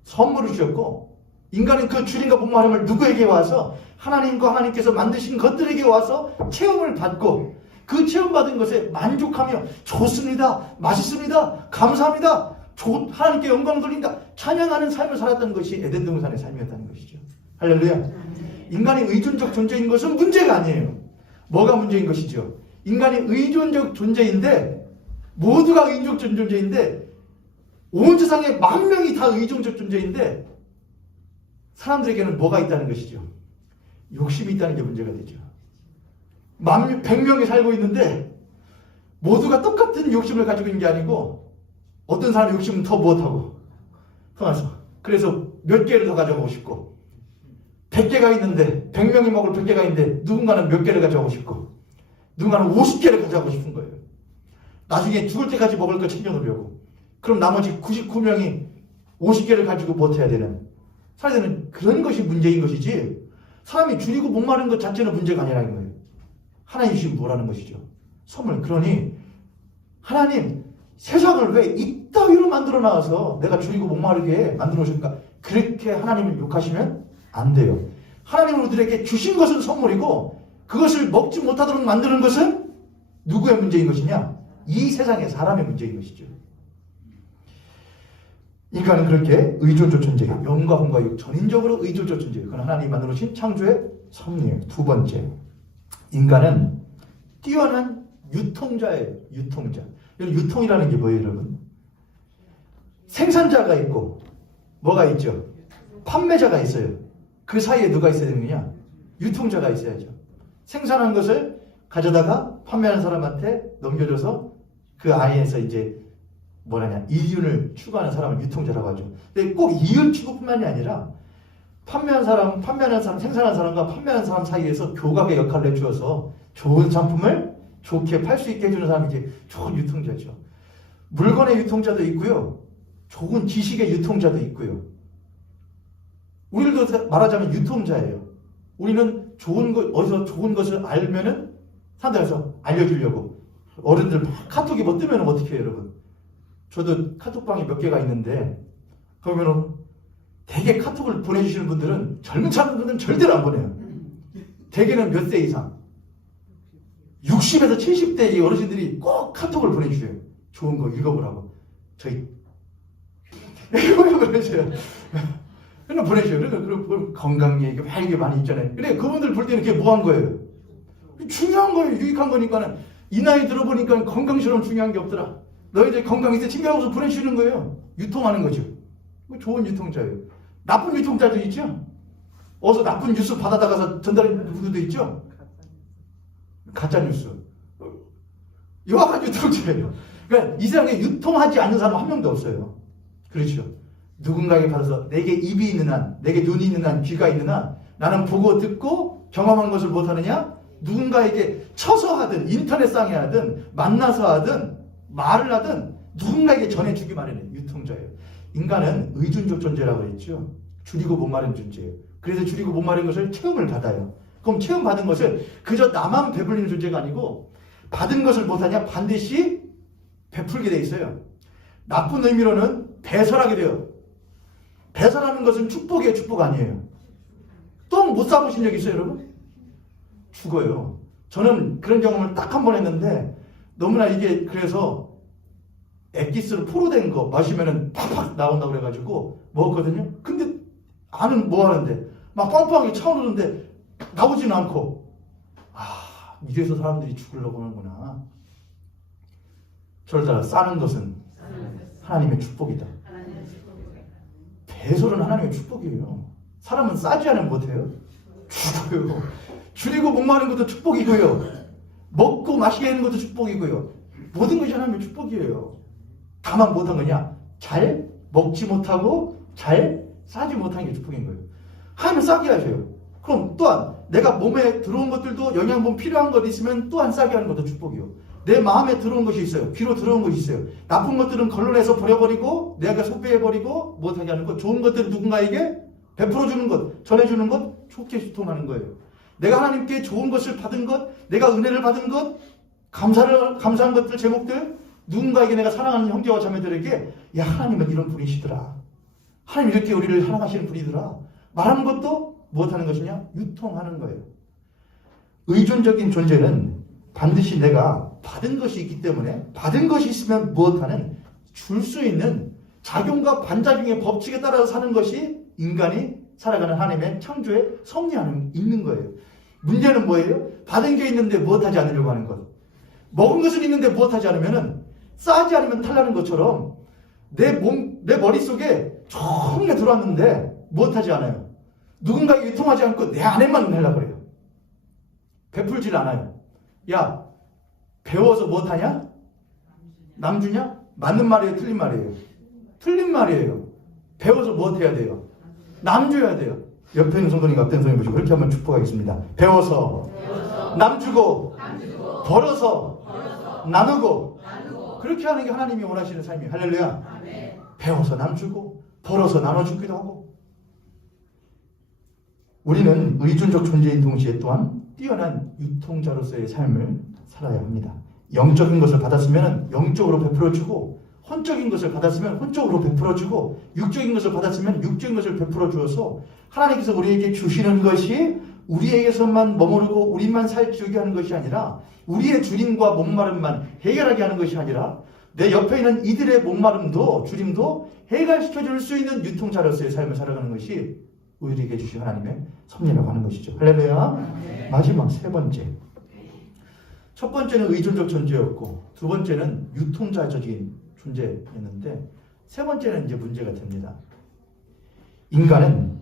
선물을 주셨고, 인간은 그 주림과 목마름을 누구에게 와서 하나님과 하나님께서 만드신 것들에게 와서 체험을 받고 그 체험받은 것에 만족하며 좋습니다, 맛있습니다, 감사합니다, 하나님께 영광 돌린다, 찬양하는 삶을 살았던 것이 에덴 동산의 삶이었다는 것이죠. 할렐루야. 인간이 의존적 존재인 것은 문제가 아니에요. 뭐가 문제인 것이죠? 인간이 의존적 존재인데, 모두가 의존적 존재인데, 온 세상에 10,000명이 다 의존적 존재인데 사람들에게는 뭐가 있다는 것이죠? 욕심이 있다는 게 문제가 되죠. 100명이 살고 있는데 모두가 똑같은 욕심을 가지고 있는 게 아니고, 어떤 사람의 욕심은 더 못하고 그래서 몇 개를 더 가져가고 싶고, 100개가 있는데 100명이 먹을 100개가 있는데 누군가는 몇 개를 가져가고 싶고, 누군가는 50개를 가져가고 싶은 거예요. 나중에 죽을 때까지 먹을 거 챙겨놓으려고. 그럼 나머지 99명이 50개를 가지고 버텨야 되는, 살아야 되는 그런 것이 문제인 것이지, 사람이 줄이고 목마른 것 자체는 문제가 아니라는 거예요. 하나님 주신 뭐라는 것이죠. 선물. 그러니 하나님 세상을 왜 이따위로 만들어 놔서 내가 줄이고 목마르게 만들어 놓으셨는가, 그렇게 하나님을 욕하시면 안 돼요. 하나님은 우리들에게 주신 것은 선물이고, 그것을 먹지 못하도록 만드는 것은 누구의 문제인 것이냐? 이 세상의 사람의 문제인 것이죠. 인간은 그렇게 의존적 존재예요. 영과 혼과 육, 전인적으로 의존적 존재예요. 그건 하나님이 만들어주신 창조의 섭리예요. 두 번째, 인간은 뛰어난 유통자예요. 유통자. 유통이라는 게 뭐예요, 여러분? 생산자가 있고 뭐가 있죠? 판매자가 있어요. 그 사이에 누가 있어야 되느냐? 유통자가 있어야죠. 생산한 것을 가져다가 판매하는 사람한테 넘겨줘서 그 안에서 이제 뭐라냐, 이윤을 추구하는 사람을 유통자라고 하죠. 근데 꼭 이윤 추구뿐만이 아니라 판매하는 사람, 생산하는 사람과 판매하는 사람 사이에서 교각의 역할을 해주어서 좋은 상품을 좋게 팔 수 있게 해주는 사람이 이제 좋은 유통자죠. 물건의 유통자도 있고요, 좋은 지식의 유통자도 있고요. 우리들도 말하자면 유통자예요. 우리는 좋은 것, 어디서 좋은 것을 알면은 사람들에서 알려주려고. 어른들 막 카톡이 뭐 뜨면 어떻게 해요, 여러분? 저도 카톡방이 몇 개가 있는데, 그러면은 대개 카톡을 보내주시는 분들은, 젊은 사람들은 절대로 안 보내요. 대개는 몇 세 이상, 60에서 70대 이 어르신들이 꼭 카톡을 보내주세요. 좋은 거 읽어보라고. 저희 보내줘요. 맨날 보내줘요. 그리고 건강 얘기 막 이게 많이 있잖아요. 근데 그분들 볼 때는 그게 뭐 한 거예요? 중요한 거예요. 유익한 거니까는. 이 나이 들어보니까 건강처럼 중요한 게 없더라. 너희들 건강 있어 챙겨가서 보내주시는 거예요. 유통하는 거죠. 좋은 유통자예요. 나쁜 유통자도 있죠. 어서 나쁜 뉴스 받아다가서 전달하는 분들도 있죠. 가짜뉴스. 이와같이 유통자예요. 그러니까 이 세상에 유통하지 않는 사람 한 명도 없어요. 그렇죠. 누군가에게 받아서 내게 입이 있는 한, 내게 눈이 있는 한, 귀가 있는 한, 나는 보고 듣고 경험한 것을 못하느냐? 누군가에게 쳐서 하든, 인터넷상에 하든, 만나서 하든, 말을 하든 누군가에게 전해주기 마련해요. 유통자예요. 인간은 의존적 존재라고 그랬죠. 줄이고 못 마른 존재예요. 그래서 줄이고 못 마른 것을 체험을 받아요. 그럼 체험 받은 것을 그저 나만 배불리는 존재가 아니고, 받은 것을 못하냐? 반드시 베풀게 돼 있어요. 나쁜 의미로는 배설하게 돼요. 배설하는 것은 축복이에요, 축복 아니에요? 똥 못 싸보신 적 있어요, 여러분? 죽어요. 저는 그런 경험을 딱 한 번 했는데, 너무나 이게, 그래서 엑기스로 포로된 거 마시면은 팍팍 나온다고 그래가지고 먹었거든요. 근데 안은 뭐 하는데 막 빵빵하게 차오르는데 나오지는 않고, 아, 이래서 사람들이 죽으려고 하는구나. 저를 따라 싸는 것은 하나님의 축복이다. 배설은 하나님의 축복이에요. 사람은 싸지 않으면 못해요. 죽어요. 줄이고 목마른 것도 축복이고요, 먹고 마시게 하는 것도 축복이고요, 모든 것이 하나님의 축복이에요. 다만 못한 거냐? 잘 먹지 못하고 잘 싸지 못한 게 축복인 거예요. 하나님은 싸게 하셔요. 그럼 또한 내가 몸에 들어온 것들도 영양분 필요한 것 있으면 또한 싸게 하는 것도 축복이요. 내 마음에 들어온 것이 있어요. 귀로 들어온 것이 있어요. 나쁜 것들은 걸러내서 버려버리고 내가 속배해버리고 못하게 하는 것, 좋은 것들은 누군가에게 베풀어주는 것, 전해주는 것, 좋게 소통하는 거예요. 내가 하나님께 좋은 것을 받은 것, 내가 은혜를 받은 것, 감사한 것들, 제목들, 누군가에게 내가 사랑하는 형제와 자매들에게, 야, 하나님은 이런 분이시더라, 하나님 이렇게 우리를 사랑하시는 분이더라 말하는 것도 무엇하는 것이냐? 유통하는 거예요. 의존적인 존재는 반드시 내가 받은 것이 있기 때문에, 받은 것이 있으면 무엇하는, 줄 수 있는 작용과 반작용의 법칙에 따라서 사는 것이 인간이 살아가는 하나님의 창조의 섭리 안에 있는 거예요. 문제는 뭐예요? 받은 게 있는데 무엇하지 않으려고 하는 것. 먹은 것은 있는데 무엇하지 않으면은, 싸지 않으면 탈나는 것처럼 내 머릿속에 좋은 게 들어왔는데 무엇하지 않아요. 누군가에게 유통하지 않고 내 안에만 하려고 그래요. 베풀질 않아요. 야, 배워서 무엇하냐? 남 주냐? 맞는 말이에요, 틀린 말이에요? 틀린 말이에요. 배워서 무엇해야 돼요? 남 줘야 돼요. 옆에 있는 성도님, 앞에 있는 성도님 보시고 그렇게 한번 축복하겠습니다. 배워서 남 주고, 벌어서 나누고, 그렇게 하는 게 하나님이 원하시는 삶이에요. 할렐루야. 아멘. 배워서 남주고 벌어서 나눠주기도 하고. 우리는 의존적 존재인 동시에 또한 뛰어난 유통자로서의 삶을 살아야 합니다. 영적인 것을 받았으면 영적으로 베풀어주고, 혼적인 것을 받았으면 혼적으로 베풀어주고, 육적인 것을 받았으면 육적인 것을 베풀어 주어서 하나님께서 우리에게 주시는 것이 우리에게서만 머무르고 우리만 살찌우게 하는 것이 아니라, 우리의 주림과 목마름만 해결하게 하는 것이 아니라 내 옆에 있는 이들의 목마름도 주림도 해결시켜줄 수 있는 유통자로서의 삶을 살아가는 것이 우리에게 주신 하나님의 섭리라고 하는 것이죠. 할렐루야. 마지막 세 번째. 첫 번째는 의존적 존재였고, 두 번째는 유통자적인 존재였는데, 세 번째는 이제 문제가 됩니다. 인간은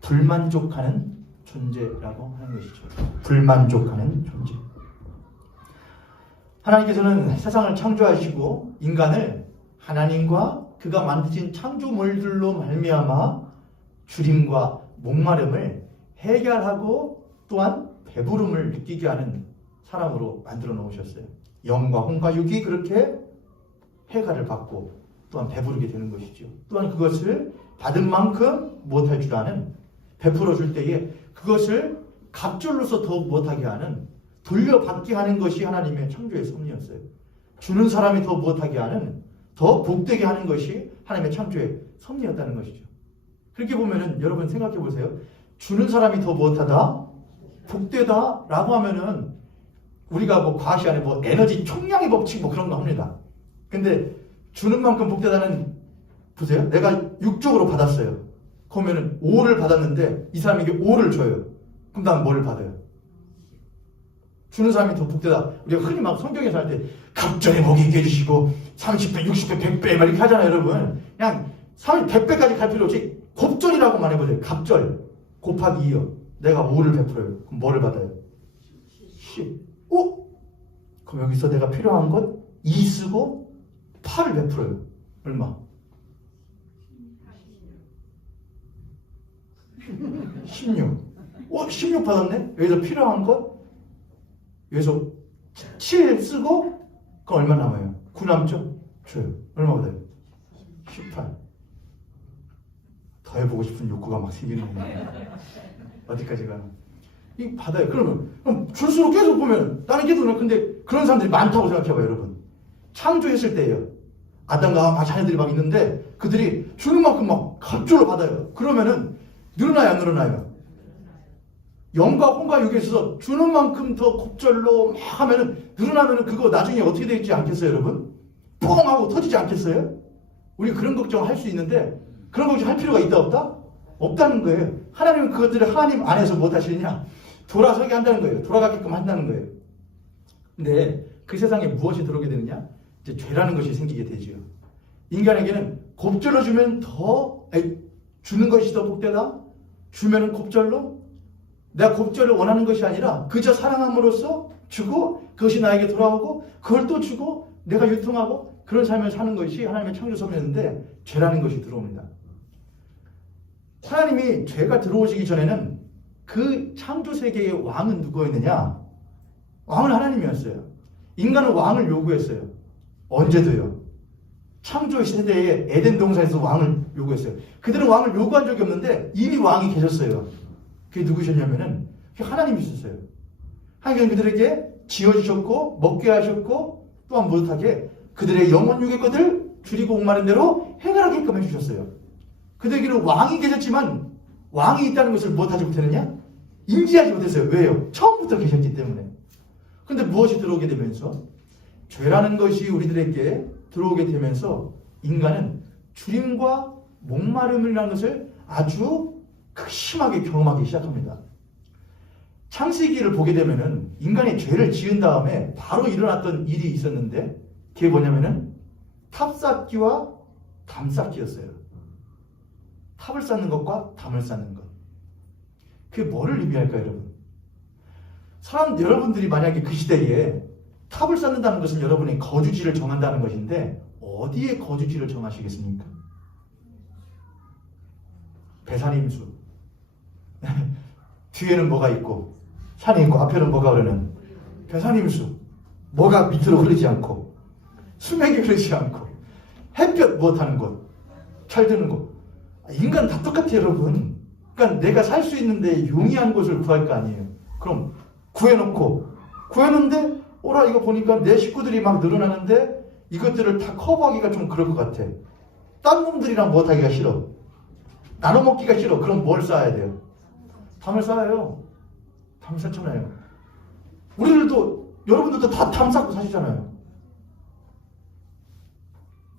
불만족하는 존재라고 하는 것이죠. 불만족하는 존재. 하나님께서는 세상을 창조하시고 인간을 하나님과 그가 만드신 창조물들로 말미암아 주림과 목마름을 해결하고 또한 배부름을 느끼게 하는 사람으로 만들어 놓으셨어요. 영과 혼과 육이 그렇게 해결을 받고 또한 배부르게 되는 것이죠. 또한 그것을 받은 만큼 못할 줄 아는, 베풀어 줄 때에 그것을 갑절로서 더 못하게 하는, 돌려받게 하는 것이 하나님의 창조의 섭리였어요. 주는 사람이 더 못하게 하는, 더 복되게 하는 것이 하나님의 창조의 섭리였다는 것이죠. 그렇게 보면은 여러분 생각해 보세요. 주는 사람이 더 못하다, 복되다 라고 하면은 우리가 뭐 과시 안에 뭐 에너지 총량의 법칙 뭐 그런 거 합니다. 근데 주는 만큼 복되다는, 보세요. 내가 육적으로 받았어요. 그러면은 5를 받았는데 이 사람에게 5를 줘요. 그럼 난 뭐를 받아요? 주는 사람이 더 복되다. 우리가 흔히 막 성경에서 할 때 갑절에 복이 있게 해주시고 30배, 60배, 100배 막 이렇게 하잖아요, 여러분. 그냥 100배까지 갈 필요 없이 곱절이라고만 해보세요. 갑절 곱하기 2요. 내가 5를 베풀어요. 그럼 뭐를 받아요? 10. 그럼 여기서 내가 필요한 것 2 쓰고 8을 베풀어요. 얼마? 16. 16 받았네? 여기서 필요한 것 여기서 7 쓰고 그럼 얼마 남아요? 9 남죠? 줘요. 얼마 받아요? 18. 더 해보고 싶은 욕구가 막 생기는 거예요. 어디까지 가나? 이 받아요. 그럼 줄수록 계속 보면 나는 계속, 근데 그런 사람들이 많다고 생각해봐요, 여러분. 창조했을 때예요. 아담과 자녀들이 막 있는데 그들이 주는 만큼 막 갑절로 받아요. 그러면은 늘어나요, 안 늘어나요? 영과 혼과 육에 있어서 주는 만큼 더 곱절로 막 하면은 늘어나면은 그거 나중에 어떻게 되지 않겠어요, 여러분? 뻥 하고 터지지 않겠어요? 우리 그런 걱정 할 수 있는데 그런 걱정 할 필요가 있다 없다? 없다는 거예요. 하나님은 그것들을 하나님 안에서 못 하시느냐? 돌아서게 한다는 거예요. 돌아가게끔 한다는 거예요. 근데 그 세상에 무엇이 들어오게 되느냐? 이제 죄라는 것이 생기게 되죠. 인간에게는 곱절로 주면 주는 것이 더 복되다? 주면은 곱절로? 내가 곱절을 원하는 것이 아니라 그저 사랑함으로써 주고 그것이 나에게 돌아오고 그걸 또 주고 내가 유통하고 그런 삶을 사는 것이 하나님의 창조 섭리였는데 죄라는 것이 들어옵니다. 하나님이 죄가 들어오시기 전에는 그 창조 세계의 왕은 누구였느냐? 왕은 하나님이었어요. 인간은 왕을 요구했어요. 언제도요. 창조 세대에 에덴 동산에서 왕을 요구했어요. 그들은 왕을 요구한 적이 없는데 이미 왕이 계셨어요. 그게 누구셨냐면은 하나님이셨어요. 하나님은 그들에게 지어주셨고 먹게 하셨고 또한 못하게 그들의 영혼 육의 것을 줄이고 목마른 대로 행하게끔 해주셨어요. 그들에게는 왕이 계셨지만 왕이 있다는 것을 못하지 못했느냐? 인지하지 못했어요. 왜요? 처음부터 계셨기 때문에. 근데 무엇이 들어오게 되면서? 죄라는 것이 우리들에게 들어오게 되면서 인간은 주림과 목마름이라는 것을 아주 심하게 경험하기 시작합니다. 창세기를 보게 되면은 인간이 죄를 지은 다음에 바로 일어났던 일이 있었는데 그게 뭐냐면은 탑 쌓기와 담 쌓기였어요. 탑을 쌓는 것과 담을 쌓는 것. 그게 뭐를 의미할까요, 여러분? 여러분들이 만약에 그 시대에 탑을 쌓는다는 것은 여러분의 거주지를 정한다는 것인데 어디에 거주지를 정하시겠습니까? 배산임수. 뒤에는 뭐가 있고 산이 있고 앞에는 뭐가 흐르는 배산임수. 뭐가 밑으로 흐르지 않고 수맥이 흐르지 않고 햇볕 못하는 곳, 잘 드는 곳. 인간 다 똑같아요, 여러분. 그러니까 내가 살 수 있는데 용이한 곳을 구할 거 아니에요. 그럼 구해놓는데 오라 이거 보니까 내 식구들이 막 늘어나는데 이것들을 다 커버하기가 좀 그럴 것 같아. 딴 놈들이랑 못하기가 싫어. 나눠 먹기가 싫어. 그럼 뭘 쌓아야 돼요? 담을 쌓아요. 담을 쌓잖아요. 우리들도 여러분들도 다 담 쌓고 사시잖아요.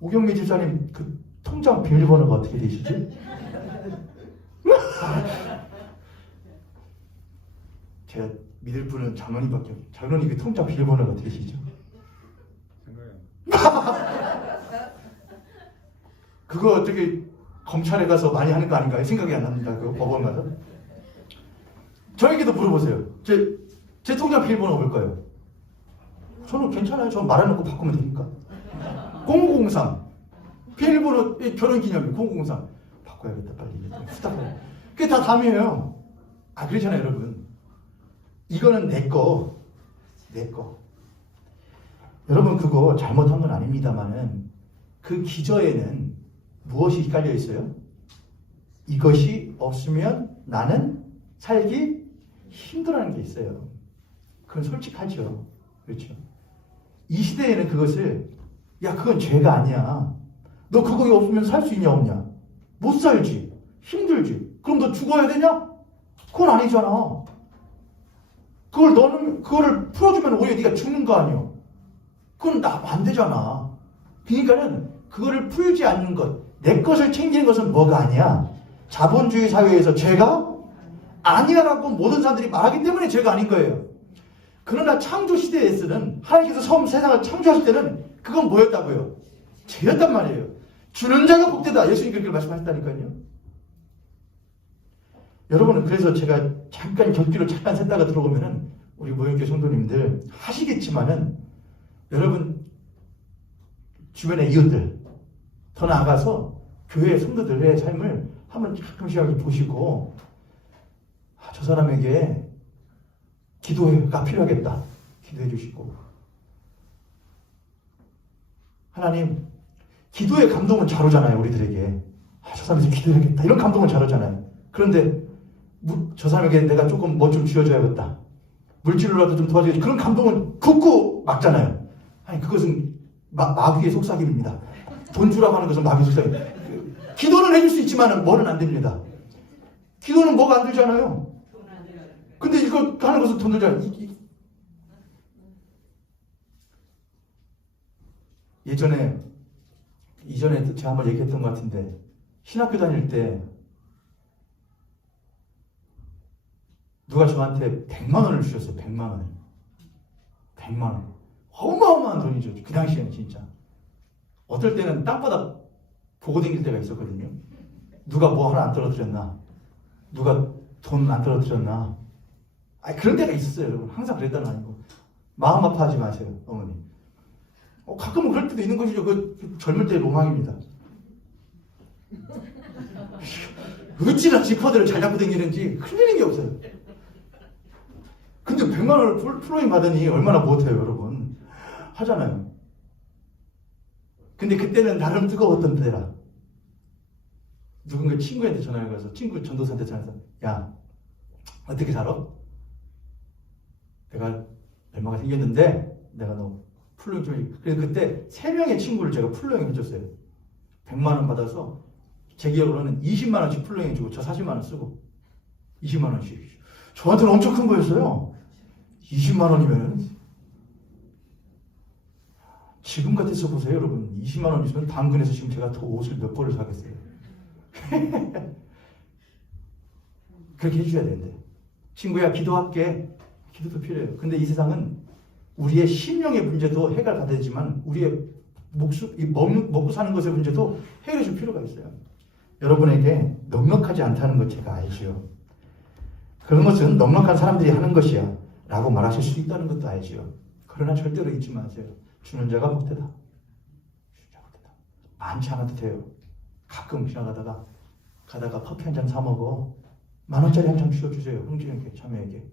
오경미 집사님 그 통장 비밀번호가 어떻게 되시지? 제가 믿을 분은 장로님밖에 없어요. 장로님 그 통장 비밀번호가 어떻게 되시죠? 그거 어떻게 검찰에 가서 많이 하는 거 아닌가요? 생각이 안 납니다. 그 법원 가서. 저에게도 물어보세요. 제 통장 비밀번호 뭘까요? 저는 괜찮아요. 저 말해놓고 바꾸면 되니까. 0003 비밀번호 결혼기념일 0003 바꿔야겠다 빨리. 후딱 그게 다 담이에요. 아 그렇잖아요 여러분. 이거는 내 거. 여러분 그거 잘못한 건 아닙니다만은 그 기저에는 무엇이 깔려 있어요? 이것이 없으면 나는 살기 힘들어하는 게 있어요. 그건 솔직하죠. 그렇죠. 이 시대에는 그것을 야 그건 죄가 아니야. 너 그거 없으면 살 수 있냐 없냐? 못 살지. 힘들지. 그럼 너 죽어야 되냐? 그건 아니잖아. 그거를 풀어주면 오히려 네가 죽는 거 아니야. 그건 안 되잖아. 그러니까는 그거를 풀지 않는 것, 내 것을 챙기는 것은 뭐가 아니야? 자본주의 사회에서 죄가 아니야라고 모든 사람들이 말하기 때문에 죄가 아닌 거예요. 그러나 창조 시대에서는 하나님께서 처음 세상을 창조하실 때는 그건 뭐였다고요? 죄였단 말이에요. 주는 자가 복되다. 예수님 그렇게 말씀하셨다니까요. 여러분은 그래서 제가 잠깐 격기로 잠깐 샜다가 들어오면은 우리 모형교 성도님들 하시겠지만은 여러분 주변의 이웃들 더 나아가서 교회 성도들의 삶을 한번 가끔씩 보시고 저 사람에게 기도가 필요하겠다. 기도해 주시고 하나님 기도의 감동은 잘 오잖아요. 우리들에게 저 사람에게 기도해야겠다. 이런 감동은 잘 오잖아요. 그런데 저 사람에게 내가 조금 뭐 좀 쥐어줘야겠다. 물질로라도 좀 도와줘야지. 그런 감동은 굳고 막잖아요. 아니 그것은 마귀의 속삭임입니다. 돈 주라고 하는 것은 마귀의 속삭임. 기도는 해줄 수 있지만 뭐는 안 됩니다. 기도는 뭐가 안 되잖아요. 근데 이거 하는 것은 돈 들잖아요. 이전에 제가 한번 얘기했던 것 같은데 신학교 다닐 때 누가 저한테 100만 원을 주셨어요. 100만 원. 100만 원. 어마어마한 돈이죠. 그 당시에는 진짜. 어떨 때는 땅바닥 보고 다닐 때가 있었거든요. 누가 뭐 하나 안 떨어뜨렸나? 누가 돈 안 떨어뜨렸나? 아니 그런 때가 있었어요. 여러분. 항상 그랬다는 아니고. 마음 아파하지 마세요. 어머니. 가끔은 그럴 때도 있는 것이죠. 그 젊을 때의 로망입니다. 어찌나 지퍼들을 잘 잡고 다니는지 흘리는 게 없어요. 근데 100만 원을 플로잉 받으니 얼마나 못해요, 여러분. 하잖아요. 근데 그때는 나름 뜨거웠던 때라. 누군가 친구한테 전화를 가서 친구 전도사한테 전화해서 야 어떻게 살아? 내가 얼마가 생겼는데 내가 너 플로잉 좀 해. 그래서 그때 3명의 친구를 제가 플로잉 해줬어요. 100만 원 받아서 제 기억으로는 20만 원씩 플로잉 해주고 저 40만 원 쓰고 20만 원씩. 저한테는 엄청 큰 거였어요. 20만 원이면 지금 같아서 보세요 여러분. 20만 원 있으면 당근에서 지금 제가 더 옷을 몇 벌을 사겠어요. 그렇게 해줘야 되는데 친구야 기도할게. 기도도 필요해요. 근데 이 세상은 우리의 심령의 문제도 해결받아야 되지만 우리의 먹고 사는 것의 문제도 해결해 줄 필요가 있어요. 여러분에게 넉넉하지 않다는 것 제가 알지요. 그런 것은 넉넉한 사람들이 하는 것이야 라고 말하실 수 있다는 것도 알지요. 그러나 절대로 잊지 마세요. 주는 자가 복되다. 주는 자가 복되다. 많지 않아도 돼요. 가끔 지나가다가 커피 한 잔 사 먹어. 10,000원짜리 한 잔 주셔주세요. 형제에게 자매에게.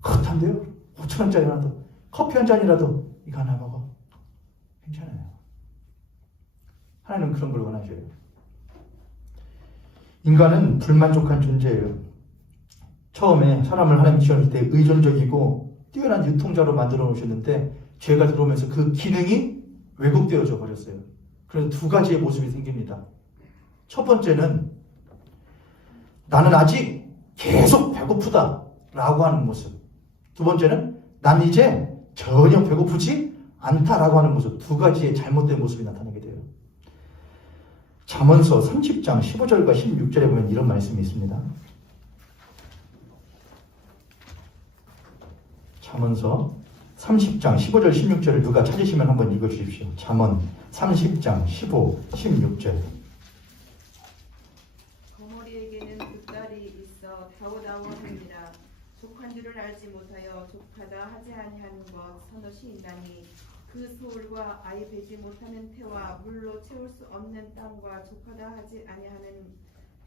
컷한데요? 5,000원짜리 하나 더. 커피 한 잔이라도 이거 하나 먹어. 괜찮아요. 하나님은 그런 걸 원하셔요. 인간은 불만족한 존재예요. 처음에 사람을 하나님 지었을 때 의존적이고 뛰어난 유통자로 만들어 놓으셨는데 죄가 들어오면서 그 기능이 왜곡되어져 버렸어요. 그래서 두 가지의 모습이 생깁니다. 첫 번째는 나는 아직 계속 배고프다 라고 하는 모습. 두 번째는 난 이제 전혀 배고프지 않다라고 하는 모습. 두 가지의 잘못된 모습이 나타나게 돼요. 잠언서 30장 15절과 16절에 보면 이런 말씀이 있습니다. 잠언서 30장 15절 16절을 누가 찾으시면 한번 읽어주십시오. 잠언 30장 15, 16절. 거머리에게는 두 딸이 있어 다오다오하니라. 족한 줄을 알지 못하여 족하다 하지 아니하는 것 서너시 있나니 그 소울과 아이 베지 못하는 태와 물로 채울 수 없는 땅과 족하다 하지 아니하는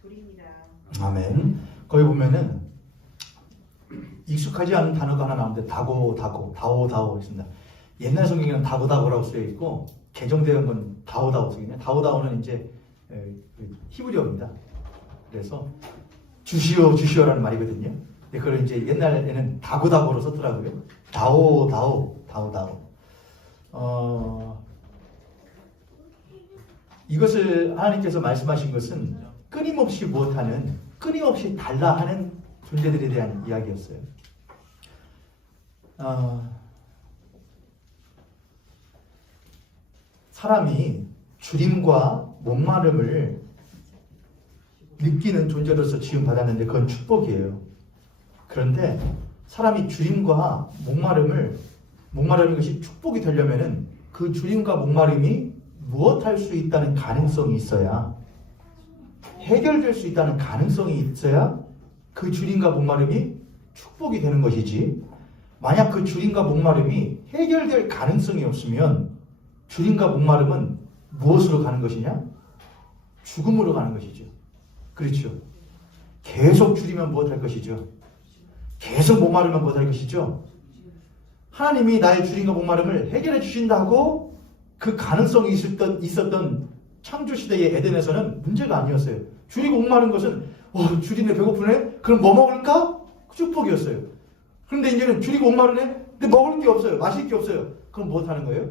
둘이니라. 아멘. 거기 보면은 익숙하지 않은 단어가 하나 나오는데 다오 있습니다. 옛날 성경에는 다고다고라고 쓰여 있고 개정되는 건 다오다오 쓰거든요. 다오다오는 이제 히브리어입니다. 그래서 주시오라는 말이거든요. 근데 그걸 이제 옛날에는 다고다고로 썼더라고요. 다오다오. 이것을 하나님께서 말씀하신 것은 끊임없이 무엇하는, 끊임없이 달라 하는 존재들에 대한 이야기였어요. 사람이 주림과 목마름을 느끼는 존재로서 지음받았는데 그건 축복이에요. 그런데 사람이 주림과 목마르는 것이 축복이 되려면은 그 주림과 목마름이 무엇할 수 있다는 가능성이 있어야, 해결될 수 있다는 가능성이 있어야 그 주림과 목마름이 축복이 되는 것이지, 만약 그 주림과 목마름이 해결될 가능성이 없으면 주림과 목마름은 무엇으로 가는 것이냐? 죽음으로 가는 것이죠. 그렇죠. 계속 줄이면 무엇할 것이죠? 계속 목마르면 무엇할 것이죠? 하나님이 나의 주림과 목마름을 해결해 주신다고 그 가능성이 있었던 창조시대의 에덴에서는 문제가 아니었어요. 줄이고 목마른 것은 줄이네, 배고프네? 그럼 뭐 먹을까? 축복이었어요. 그런데 이제는 줄이고 목마르네? 근데 먹을 게 없어요. 마실 게 없어요. 그럼 무엇 하는 거예요?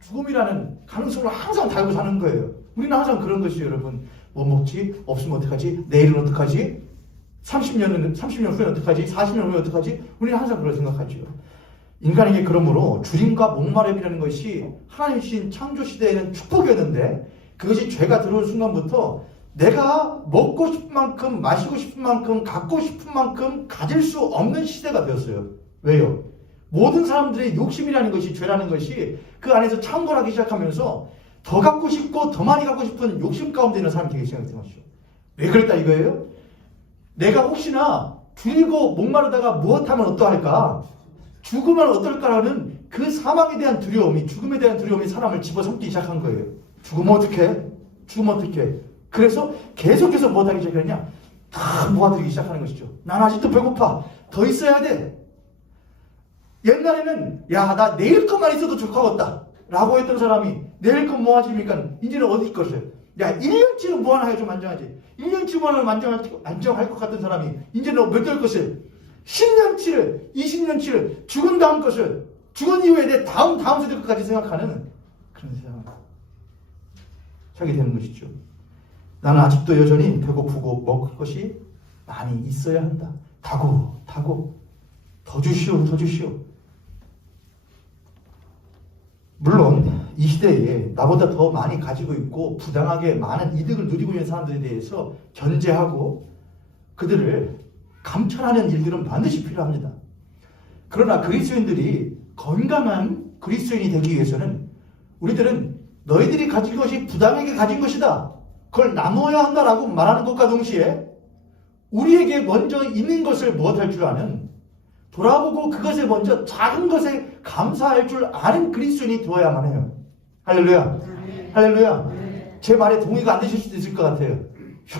죽음이라는 가능성을 항상 달고 사는 거예요. 우리는 항상 그런 것이죠, 여러분. 뭐 먹지? 없으면 어떡하지? 내일은 어떡하지? 30년 후에 어떡하지? 40년 후에 어떡하지? 우리는 항상 그걸 생각하죠. 인간에게 그러므로 주림과 목마름이라는 것이 하나님 주신 창조시대에는 축복이었는데, 그것이 죄가 들어온 순간부터 내가 먹고 싶은 만큼, 마시고 싶은 만큼, 갖고 싶은 만큼 가질 수 없는 시대가 되었어요. 왜요? 모든 사람들의 욕심이라는 것이, 죄라는 것이 그 안에서 창궐하기 시작하면서 더 갖고 싶고 더 많이 갖고 싶은 욕심 가운데 있는 사람이 되기 시작했던 것이죠. 왜 그랬다 이거예요? 내가 혹시나 줄이고 목마르다가 무엇하면 어떠할까? 죽으면 어떨까라는 그 사망에 대한 두려움이, 죽음에 대한 두려움이 사람을 집어삼기 시작한 거예요. 죽으면 어떡해? 그래서 계속해서 무엇하기 시작했냐? 다 모아들이기 시작하는 것이죠. 난 아직도 배고파. 더 있어야 돼. 옛날에는 나 내일 것만 있어도 좋겠다 라고 했던 사람이 내일 것 뭐 하십니까? 이제는 어디 있겠어요? 1년치는 뭐 하나 좀 안정하지. 1년치 뭐 하나 안정할 것 같은 사람이 이제는 몇 될 것을, 10년치를, 20년치를, 죽은 다음 것을, 죽은 이후에 내 다음 세대 것까지 생각하는 그런 세상을 살게 되는 것이죠. 나는 아직도 여전히 배고프고 먹을 것이 많이 있어야 한다. 다고 더 주시오. 물론 이 시대에 나보다 더 많이 가지고 있고 부당하게 많은 이득을 누리고 있는 사람들에 대해서 견제하고 그들을 감찰하는 일들은 반드시 필요합니다. 그러나 그리스도인들이 건강한 그리스도인이 되기 위해서는 우리들은 너희들이 가진 것이 부당하게 가진 것이다, 그걸 나누어야 한다라고 말하는 것과 동시에 우리에게 먼저 있는 것을 무엇할 줄 아는, 돌아보고 그것에 먼저 작은 것에 감사할 줄 아는 그리스도인이 되어야만 해요. 할렐루야. 할렐루야. 제 말에 동의가 안 되실 수도 있을 것 같아요.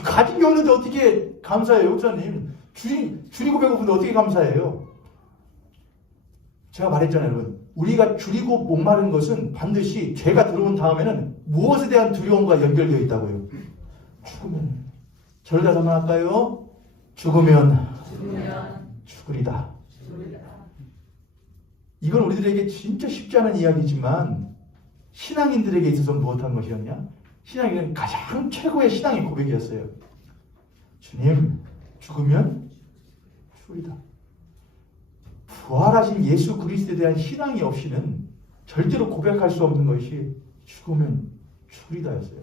가진 게 없는데 어떻게 감사해요, 목사님? 줄이고 배고픈데 어떻게 감사해요? 제가 말했잖아요, 여러분. 우리가 줄이고 목마른 것은 반드시 죄가 들어온 다음에는 무엇에 대한 두려움과 연결되어 있다고요? 죽으면. 저를 다시 한번 할까요? 죽으면 죽으리다. 이건 우리들에게 진짜 쉽지 않은 이야기지만 신앙인들에게 있어서 무엇한 것이었냐? 신앙인은 가장 최고의 신앙의 고백이었어요. 주님, 죽으면 죽으리다. 부활하신 예수 그리스도에 대한 신앙이 없이는 절대로 고백할 수 없는 것이 죽으면 죽으리다였어요.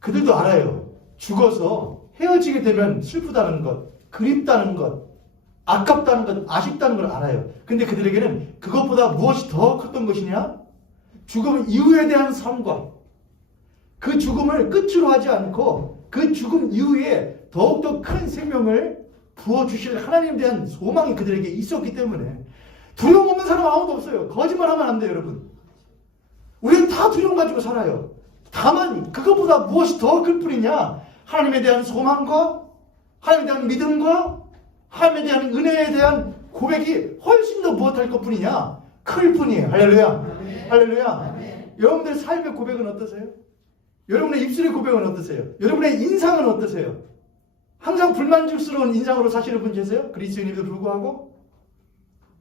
그들도 알아요. 죽어서 헤어지게 되면 슬프다는 것, 그립다는 것, 아깝다는 것, 아쉽다는 걸 알아요. 근데 그들에게는 그것보다 무엇이 더 컸던 것이냐? 죽음 이후에 대한 삶과 그 죽음을 끝으로 하지 않고 그 죽음 이후에 더욱더 큰 생명을 부어주실 하나님에 대한 소망이 그들에게 있었기 때문에 두려움 없는 사람 아무도 없어요. 거짓말하면 안 돼요, 여러분. 우리는 다 두려움 가지고 살아요. 다만 그것보다 무엇이 더 클 뿐이냐? 하나님에 대한 소망과 하나님에 대한 믿음과 하나님에 대한 은혜에 대한 고백이 훨씬 더 무엇할 것 뿐이냐? 클 뿐이에요. 할렐루야. 할렐루야. 여러분들 삶의 고백은 어떠세요? 여러분의 입술의 고백은 어떠세요? 여러분의 인상은 어떠세요? 항상 불만족스러운 인상으로 사시는 분 계세요? 그리스도인임에도 불구하고?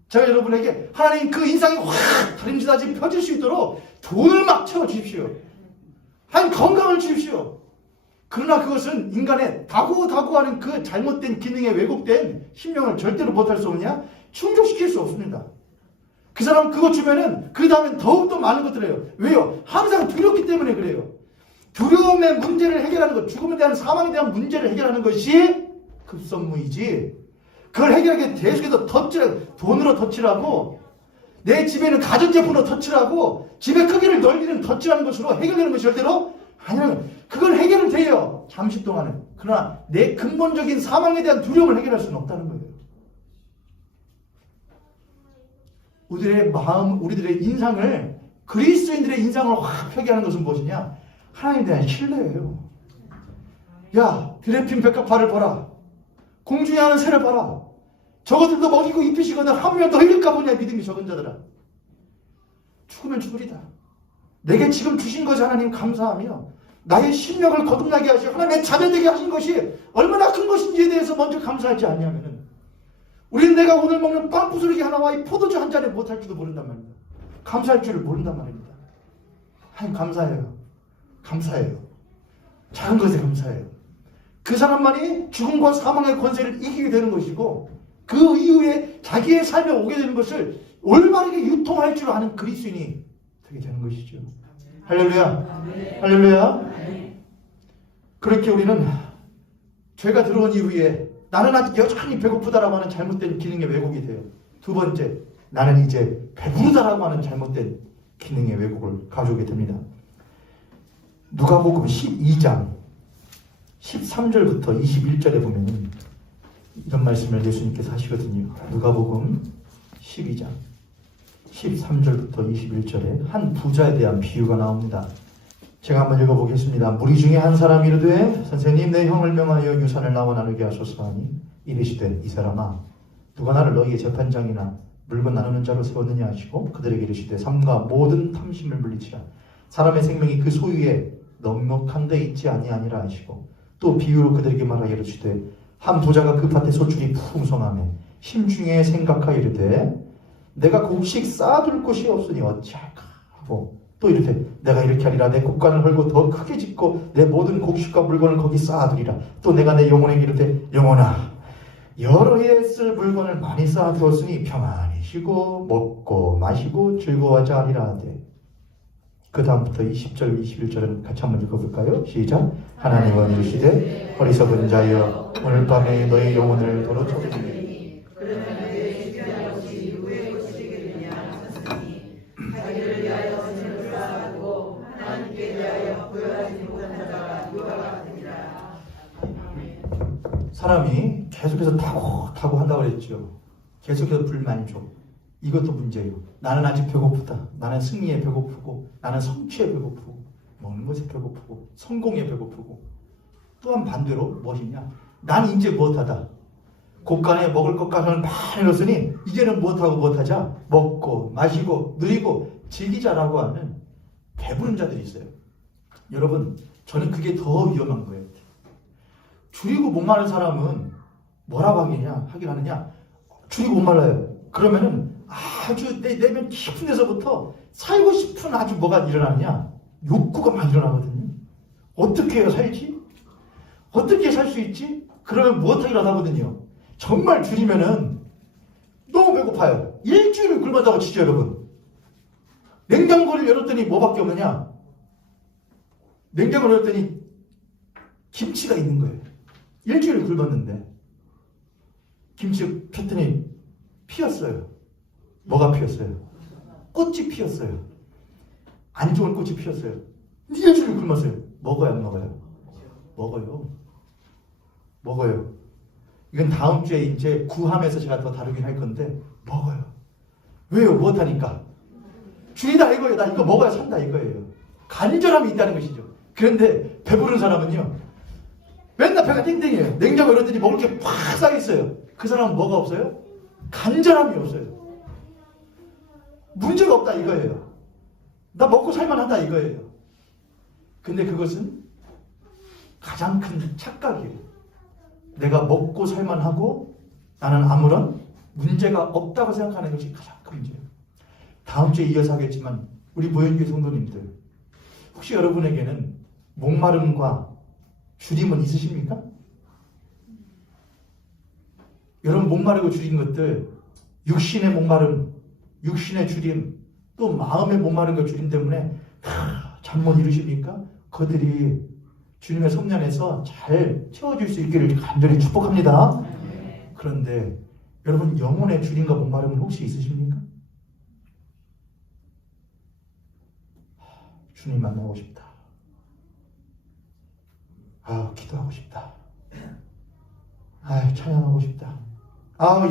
제가 여러분에게 하나님 그 인상이 확 다림질하지 펴질 수 있도록 돈을 막 채워주십시오. 하나님 건강을 주십시오. 그러나 그것은 인간의 다구하는 그 잘못된 기능에 왜곡된 심령을 절대로 못할 수 없냐? 충족시킬 수 없습니다. 그 사람 그거 주면은 그 다음엔 더욱더 많은 것들을 해요. 왜요? 항상 두렵기 때문에 그래요. 두려움의 문제를 해결하는 것, 죽음에 대한 사망에 대한 문제를 해결하는 것이 급선무이지. 그걸 해결하기 위해 계속해서 돈으로 덧칠하고 내 집에는 가전제품으로 덧칠하고 집의 크기를 넓이는 덧칠하는 것으로 해결되는 것이 절대로 아니면 그걸 해결은 돼요. 잠시 동안은. 그러나 내 근본적인 사망에 대한 두려움을 해결할 수는 없다는 거예요. 우리들의 마음, 우리들의 인상을 그리스도인들의 인상을 확 펴게하는 것은 무엇이냐? 하나님에 대한 신뢰예요. 야, 드레핀 백합화를 봐라. 공중에 하는 새를 봐라. 저것들도 먹이고 입히시거든 하면 더 이럴까 보냐 믿음이 적은 자들아. 죽으면 죽으리다. 내게 지금 주신 것이 하나님 감사하며 나의 심령을 거듭나게 하시고 하나님의 자녀되게 하신 것이 얼마나 큰 것인지에 대해서 먼저 감사하지 않냐면은 우리는 내가 오늘 먹는 빵 부스러기 하나와 이 포도주 한 잔에 못할 줄도 모른단 말입니다. 감사할 줄을 모른단 말입니다. 하나님 감사해요. 감사해요. 작은 것에 감사해요. 그 사람만이 죽음과 사망의 권세를 이기게 되는 것이고 그 이후에 자기의 삶에 오게 되는 것을 올바르게 유통할 줄 아는 그리스도인이 되게 되는 것이죠. 할렐루야. 할렐루야. 그렇게 우리는 죄가 들어온 이후에 나는 아직 여전히 배고프다라고 하는 잘못된 기능의 왜곡이 돼요. 두 번째, 나는 이제 배부르다라고 하는 잘못된 기능의 왜곡을 가져오게 됩니다. 누가복음 12장 13절부터 21절에 보면 이런 말씀을 예수님께서 하시거든요. 누가복음 12장 13절부터 21절에 한 부자에 대한 비유가 나옵니다. 제가 한번 읽어보겠습니다. 무리 중에 한 사람이 이르되 선생님 내 형을 명하여 유산을 나와 나누게 하소서 하니 이르시되 이 사람아 누가 나를 너희의 재판장이나 물건 나누는 자로 세웠느냐 하시고 그들에게 이르시되 삼가 모든 탐심을 물리치라. 사람의 생명이 그 소유에 넉넉한 데 있지 아니하니라 하시고 또 비유로 그들에게 말하여 이르시되 한 부자가 그 밭에 소출이 풍성하매 심중에 생각하여 이르되 내가 곡식 쌓아둘 곳이 없으니 어찌할까 하고 또 이르되 내가 이렇게 하리라. 내 곡간을 헐고 더 크게 짓고 내 모든 곡식과 물건을 거기 쌓아두리라. 또 내가 내 영혼에게 이르되 영혼아 여러 해 쓸 물건을 많이 쌓아두었으니 평안히 쉬고 먹고 마시고 즐거워하자 하리라 하되 그 다음부터 20절 21절은 같이 한번 읽어볼까요? 시작. 하나님은 이르시되 어리석은 자여 오늘 밤에 너의 영혼을 도로 쳐주리니 그러면 내 주변에 없이 누구의 것이겠느냐 하셨으니 자기를 위하여 짐을 쌓아두고 하나님께 대하여 부여하지 못한 자가 누가 같으니라. 사람이 계속해서 타고 한다고 그랬죠. 계속해서 불만족. 이것도 문제예요. 나는 아직 배고프다. 나는 승리에 배고프고 나는 성취에 배고프고 먹는 것에 배고프고 성공에 배고프고 또한 반대로 무엇이냐? 난 이제 무엇하다. 곳간에 먹을 것가를 많이 넣었으니 이제는 무엇하고 무엇하자? 먹고 마시고 누리고 즐기자라고 하는 배부른 자들이 있어요. 여러분, 저는 그게 더 위험한 거예요. 줄이고 목마른 사람은 뭐라고 하긴 하느냐? 줄이고 목말라요. 그러면은 아주 내면 깊은 데서부터 살고 싶은 아주 뭐가 일어나느냐? 욕구가 막 일어나거든요. 어떻게 해야 살지? 어떻게 살 수 있지? 그러면 무엇하기라도 하거든요. 정말 줄이면은 너무 배고파요. 일주일을 굶었다고 치죠, 여러분. 냉장고를 열었더니 뭐밖에 없느냐? 냉장고를 열었더니 김치가 있는 거예요. 일주일을 굶었는데 김치 폈더니 피었어요. 뭐가 피었어요? 꽃이 피었어요. 안 좋은 꽃이 피었어요. 일주일을 굶었어요. 먹어요, 안 먹어요? 먹어요. 먹어요. 이건 다음 주에 이제 구함에서 제가 더 다루긴 할 건데 먹어요. 왜요? 무엇하니까? 줄이다 이거예요. 나 이거 먹어야 산다 이거예요. 간절함이 있다는 것이죠. 그런데 배부른 사람은요, 맨날 배가 땡땡해요. 냉장고 열었더니 먹을 게 팍 쌓여있어요. 그 사람은 뭐가 없어요? 간절함이 없어요. 문제가 없다 이거예요. 나 먹고 살만하다 이거예요. 근데 그것은 가장 큰 착각이에요. 내가 먹고 살만하고 나는 아무런 문제가 없다고 생각하는 것이 가장 큰 문제예요. 다음 주에 이어서 하겠지만 우리 모현교회 성도님들, 혹시 여러분에게는 목마름과 줄임은 있으십니까? 여러분 목마르고 줄인 것들, 육신의 목마름, 육신의 줄임, 또 마음의 목마름과 줄임 때문에 잠 못 이루십니까? 그들이 주님의 성년에서 잘 채워줄 수 있기를 간절히 축복합니다. 그런데 여러분 영혼의 줄임과 목마름은 혹시 있으십니까? 주님 만나고 싶다. 기도하고 싶다. 찬양하고 싶다.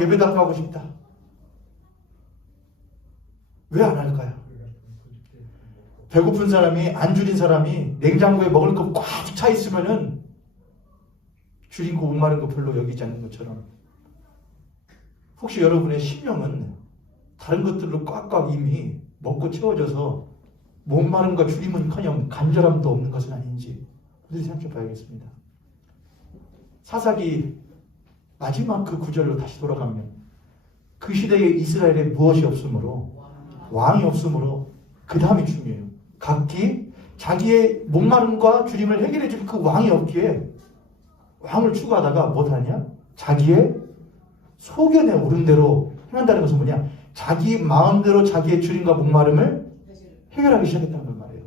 예배답하고 싶다. 왜 안 할까요? 배고픈 사람이, 안 줄인 사람이 냉장고에 먹을 거 꽉 차 있으면은 줄인 거 목마른 거 별로 여기지 않는 것처럼, 혹시 여러분의 심령은 다른 것들로 꽉꽉 이미 먹고 채워져서 목마름과 줄임은커녕 간절함도 없는 것은 아닌지 우리 생각해 봐야겠습니다. 사사기 마지막 그 구절로 다시 돌아가면 그 시대에 이스라엘에 무엇이 없으므로, 왕이 없으므로 그 다음이 중요해요. 각기 자기의 목마름과 줄임을 해결해 줄 그 왕이 없기에 왕을 추구하다가 못하냐? 자기의 소견에 오른 대로 행한다는 것은 뭐냐? 자기 마음대로 자기의 줄임과 목마름을 해결하기 시작했다는 말이에요.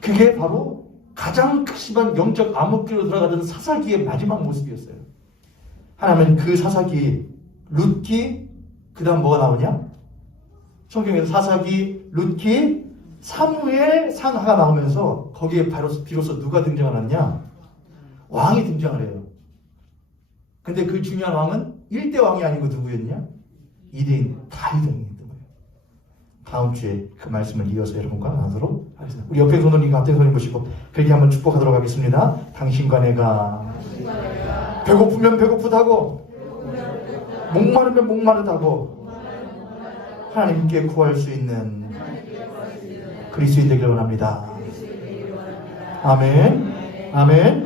그게 바로 가장 심한 영적 암흑기로 들어가던 사사기의 마지막 모습이었어요. 하나님은 그 사사기, 룻기, 그 다음 뭐가 나오냐? 성경에서 사사기, 룻기, 사무엘, 상하가 나오면서 거기에 비로소 누가 등장하느냐? 왕이 등장을 해요. 근데 그 중요한 왕은 1대 왕이 아니고 누구였냐? 2대인 다윗왕이었던 거예요. 다음 주에 그 말씀을 이어서 여러분과 나누도록 하겠습니다. 우리 옆에 손님, 앞에 손님 보시고 그렇게 한번 축복하도록 하겠습니다. 당신과 내가 배고프면 배고프다고, 목마르면 목마르다고 하나님께 구할 수 있는 그리스도인 되기를 원합니다. 아멘. 아멘.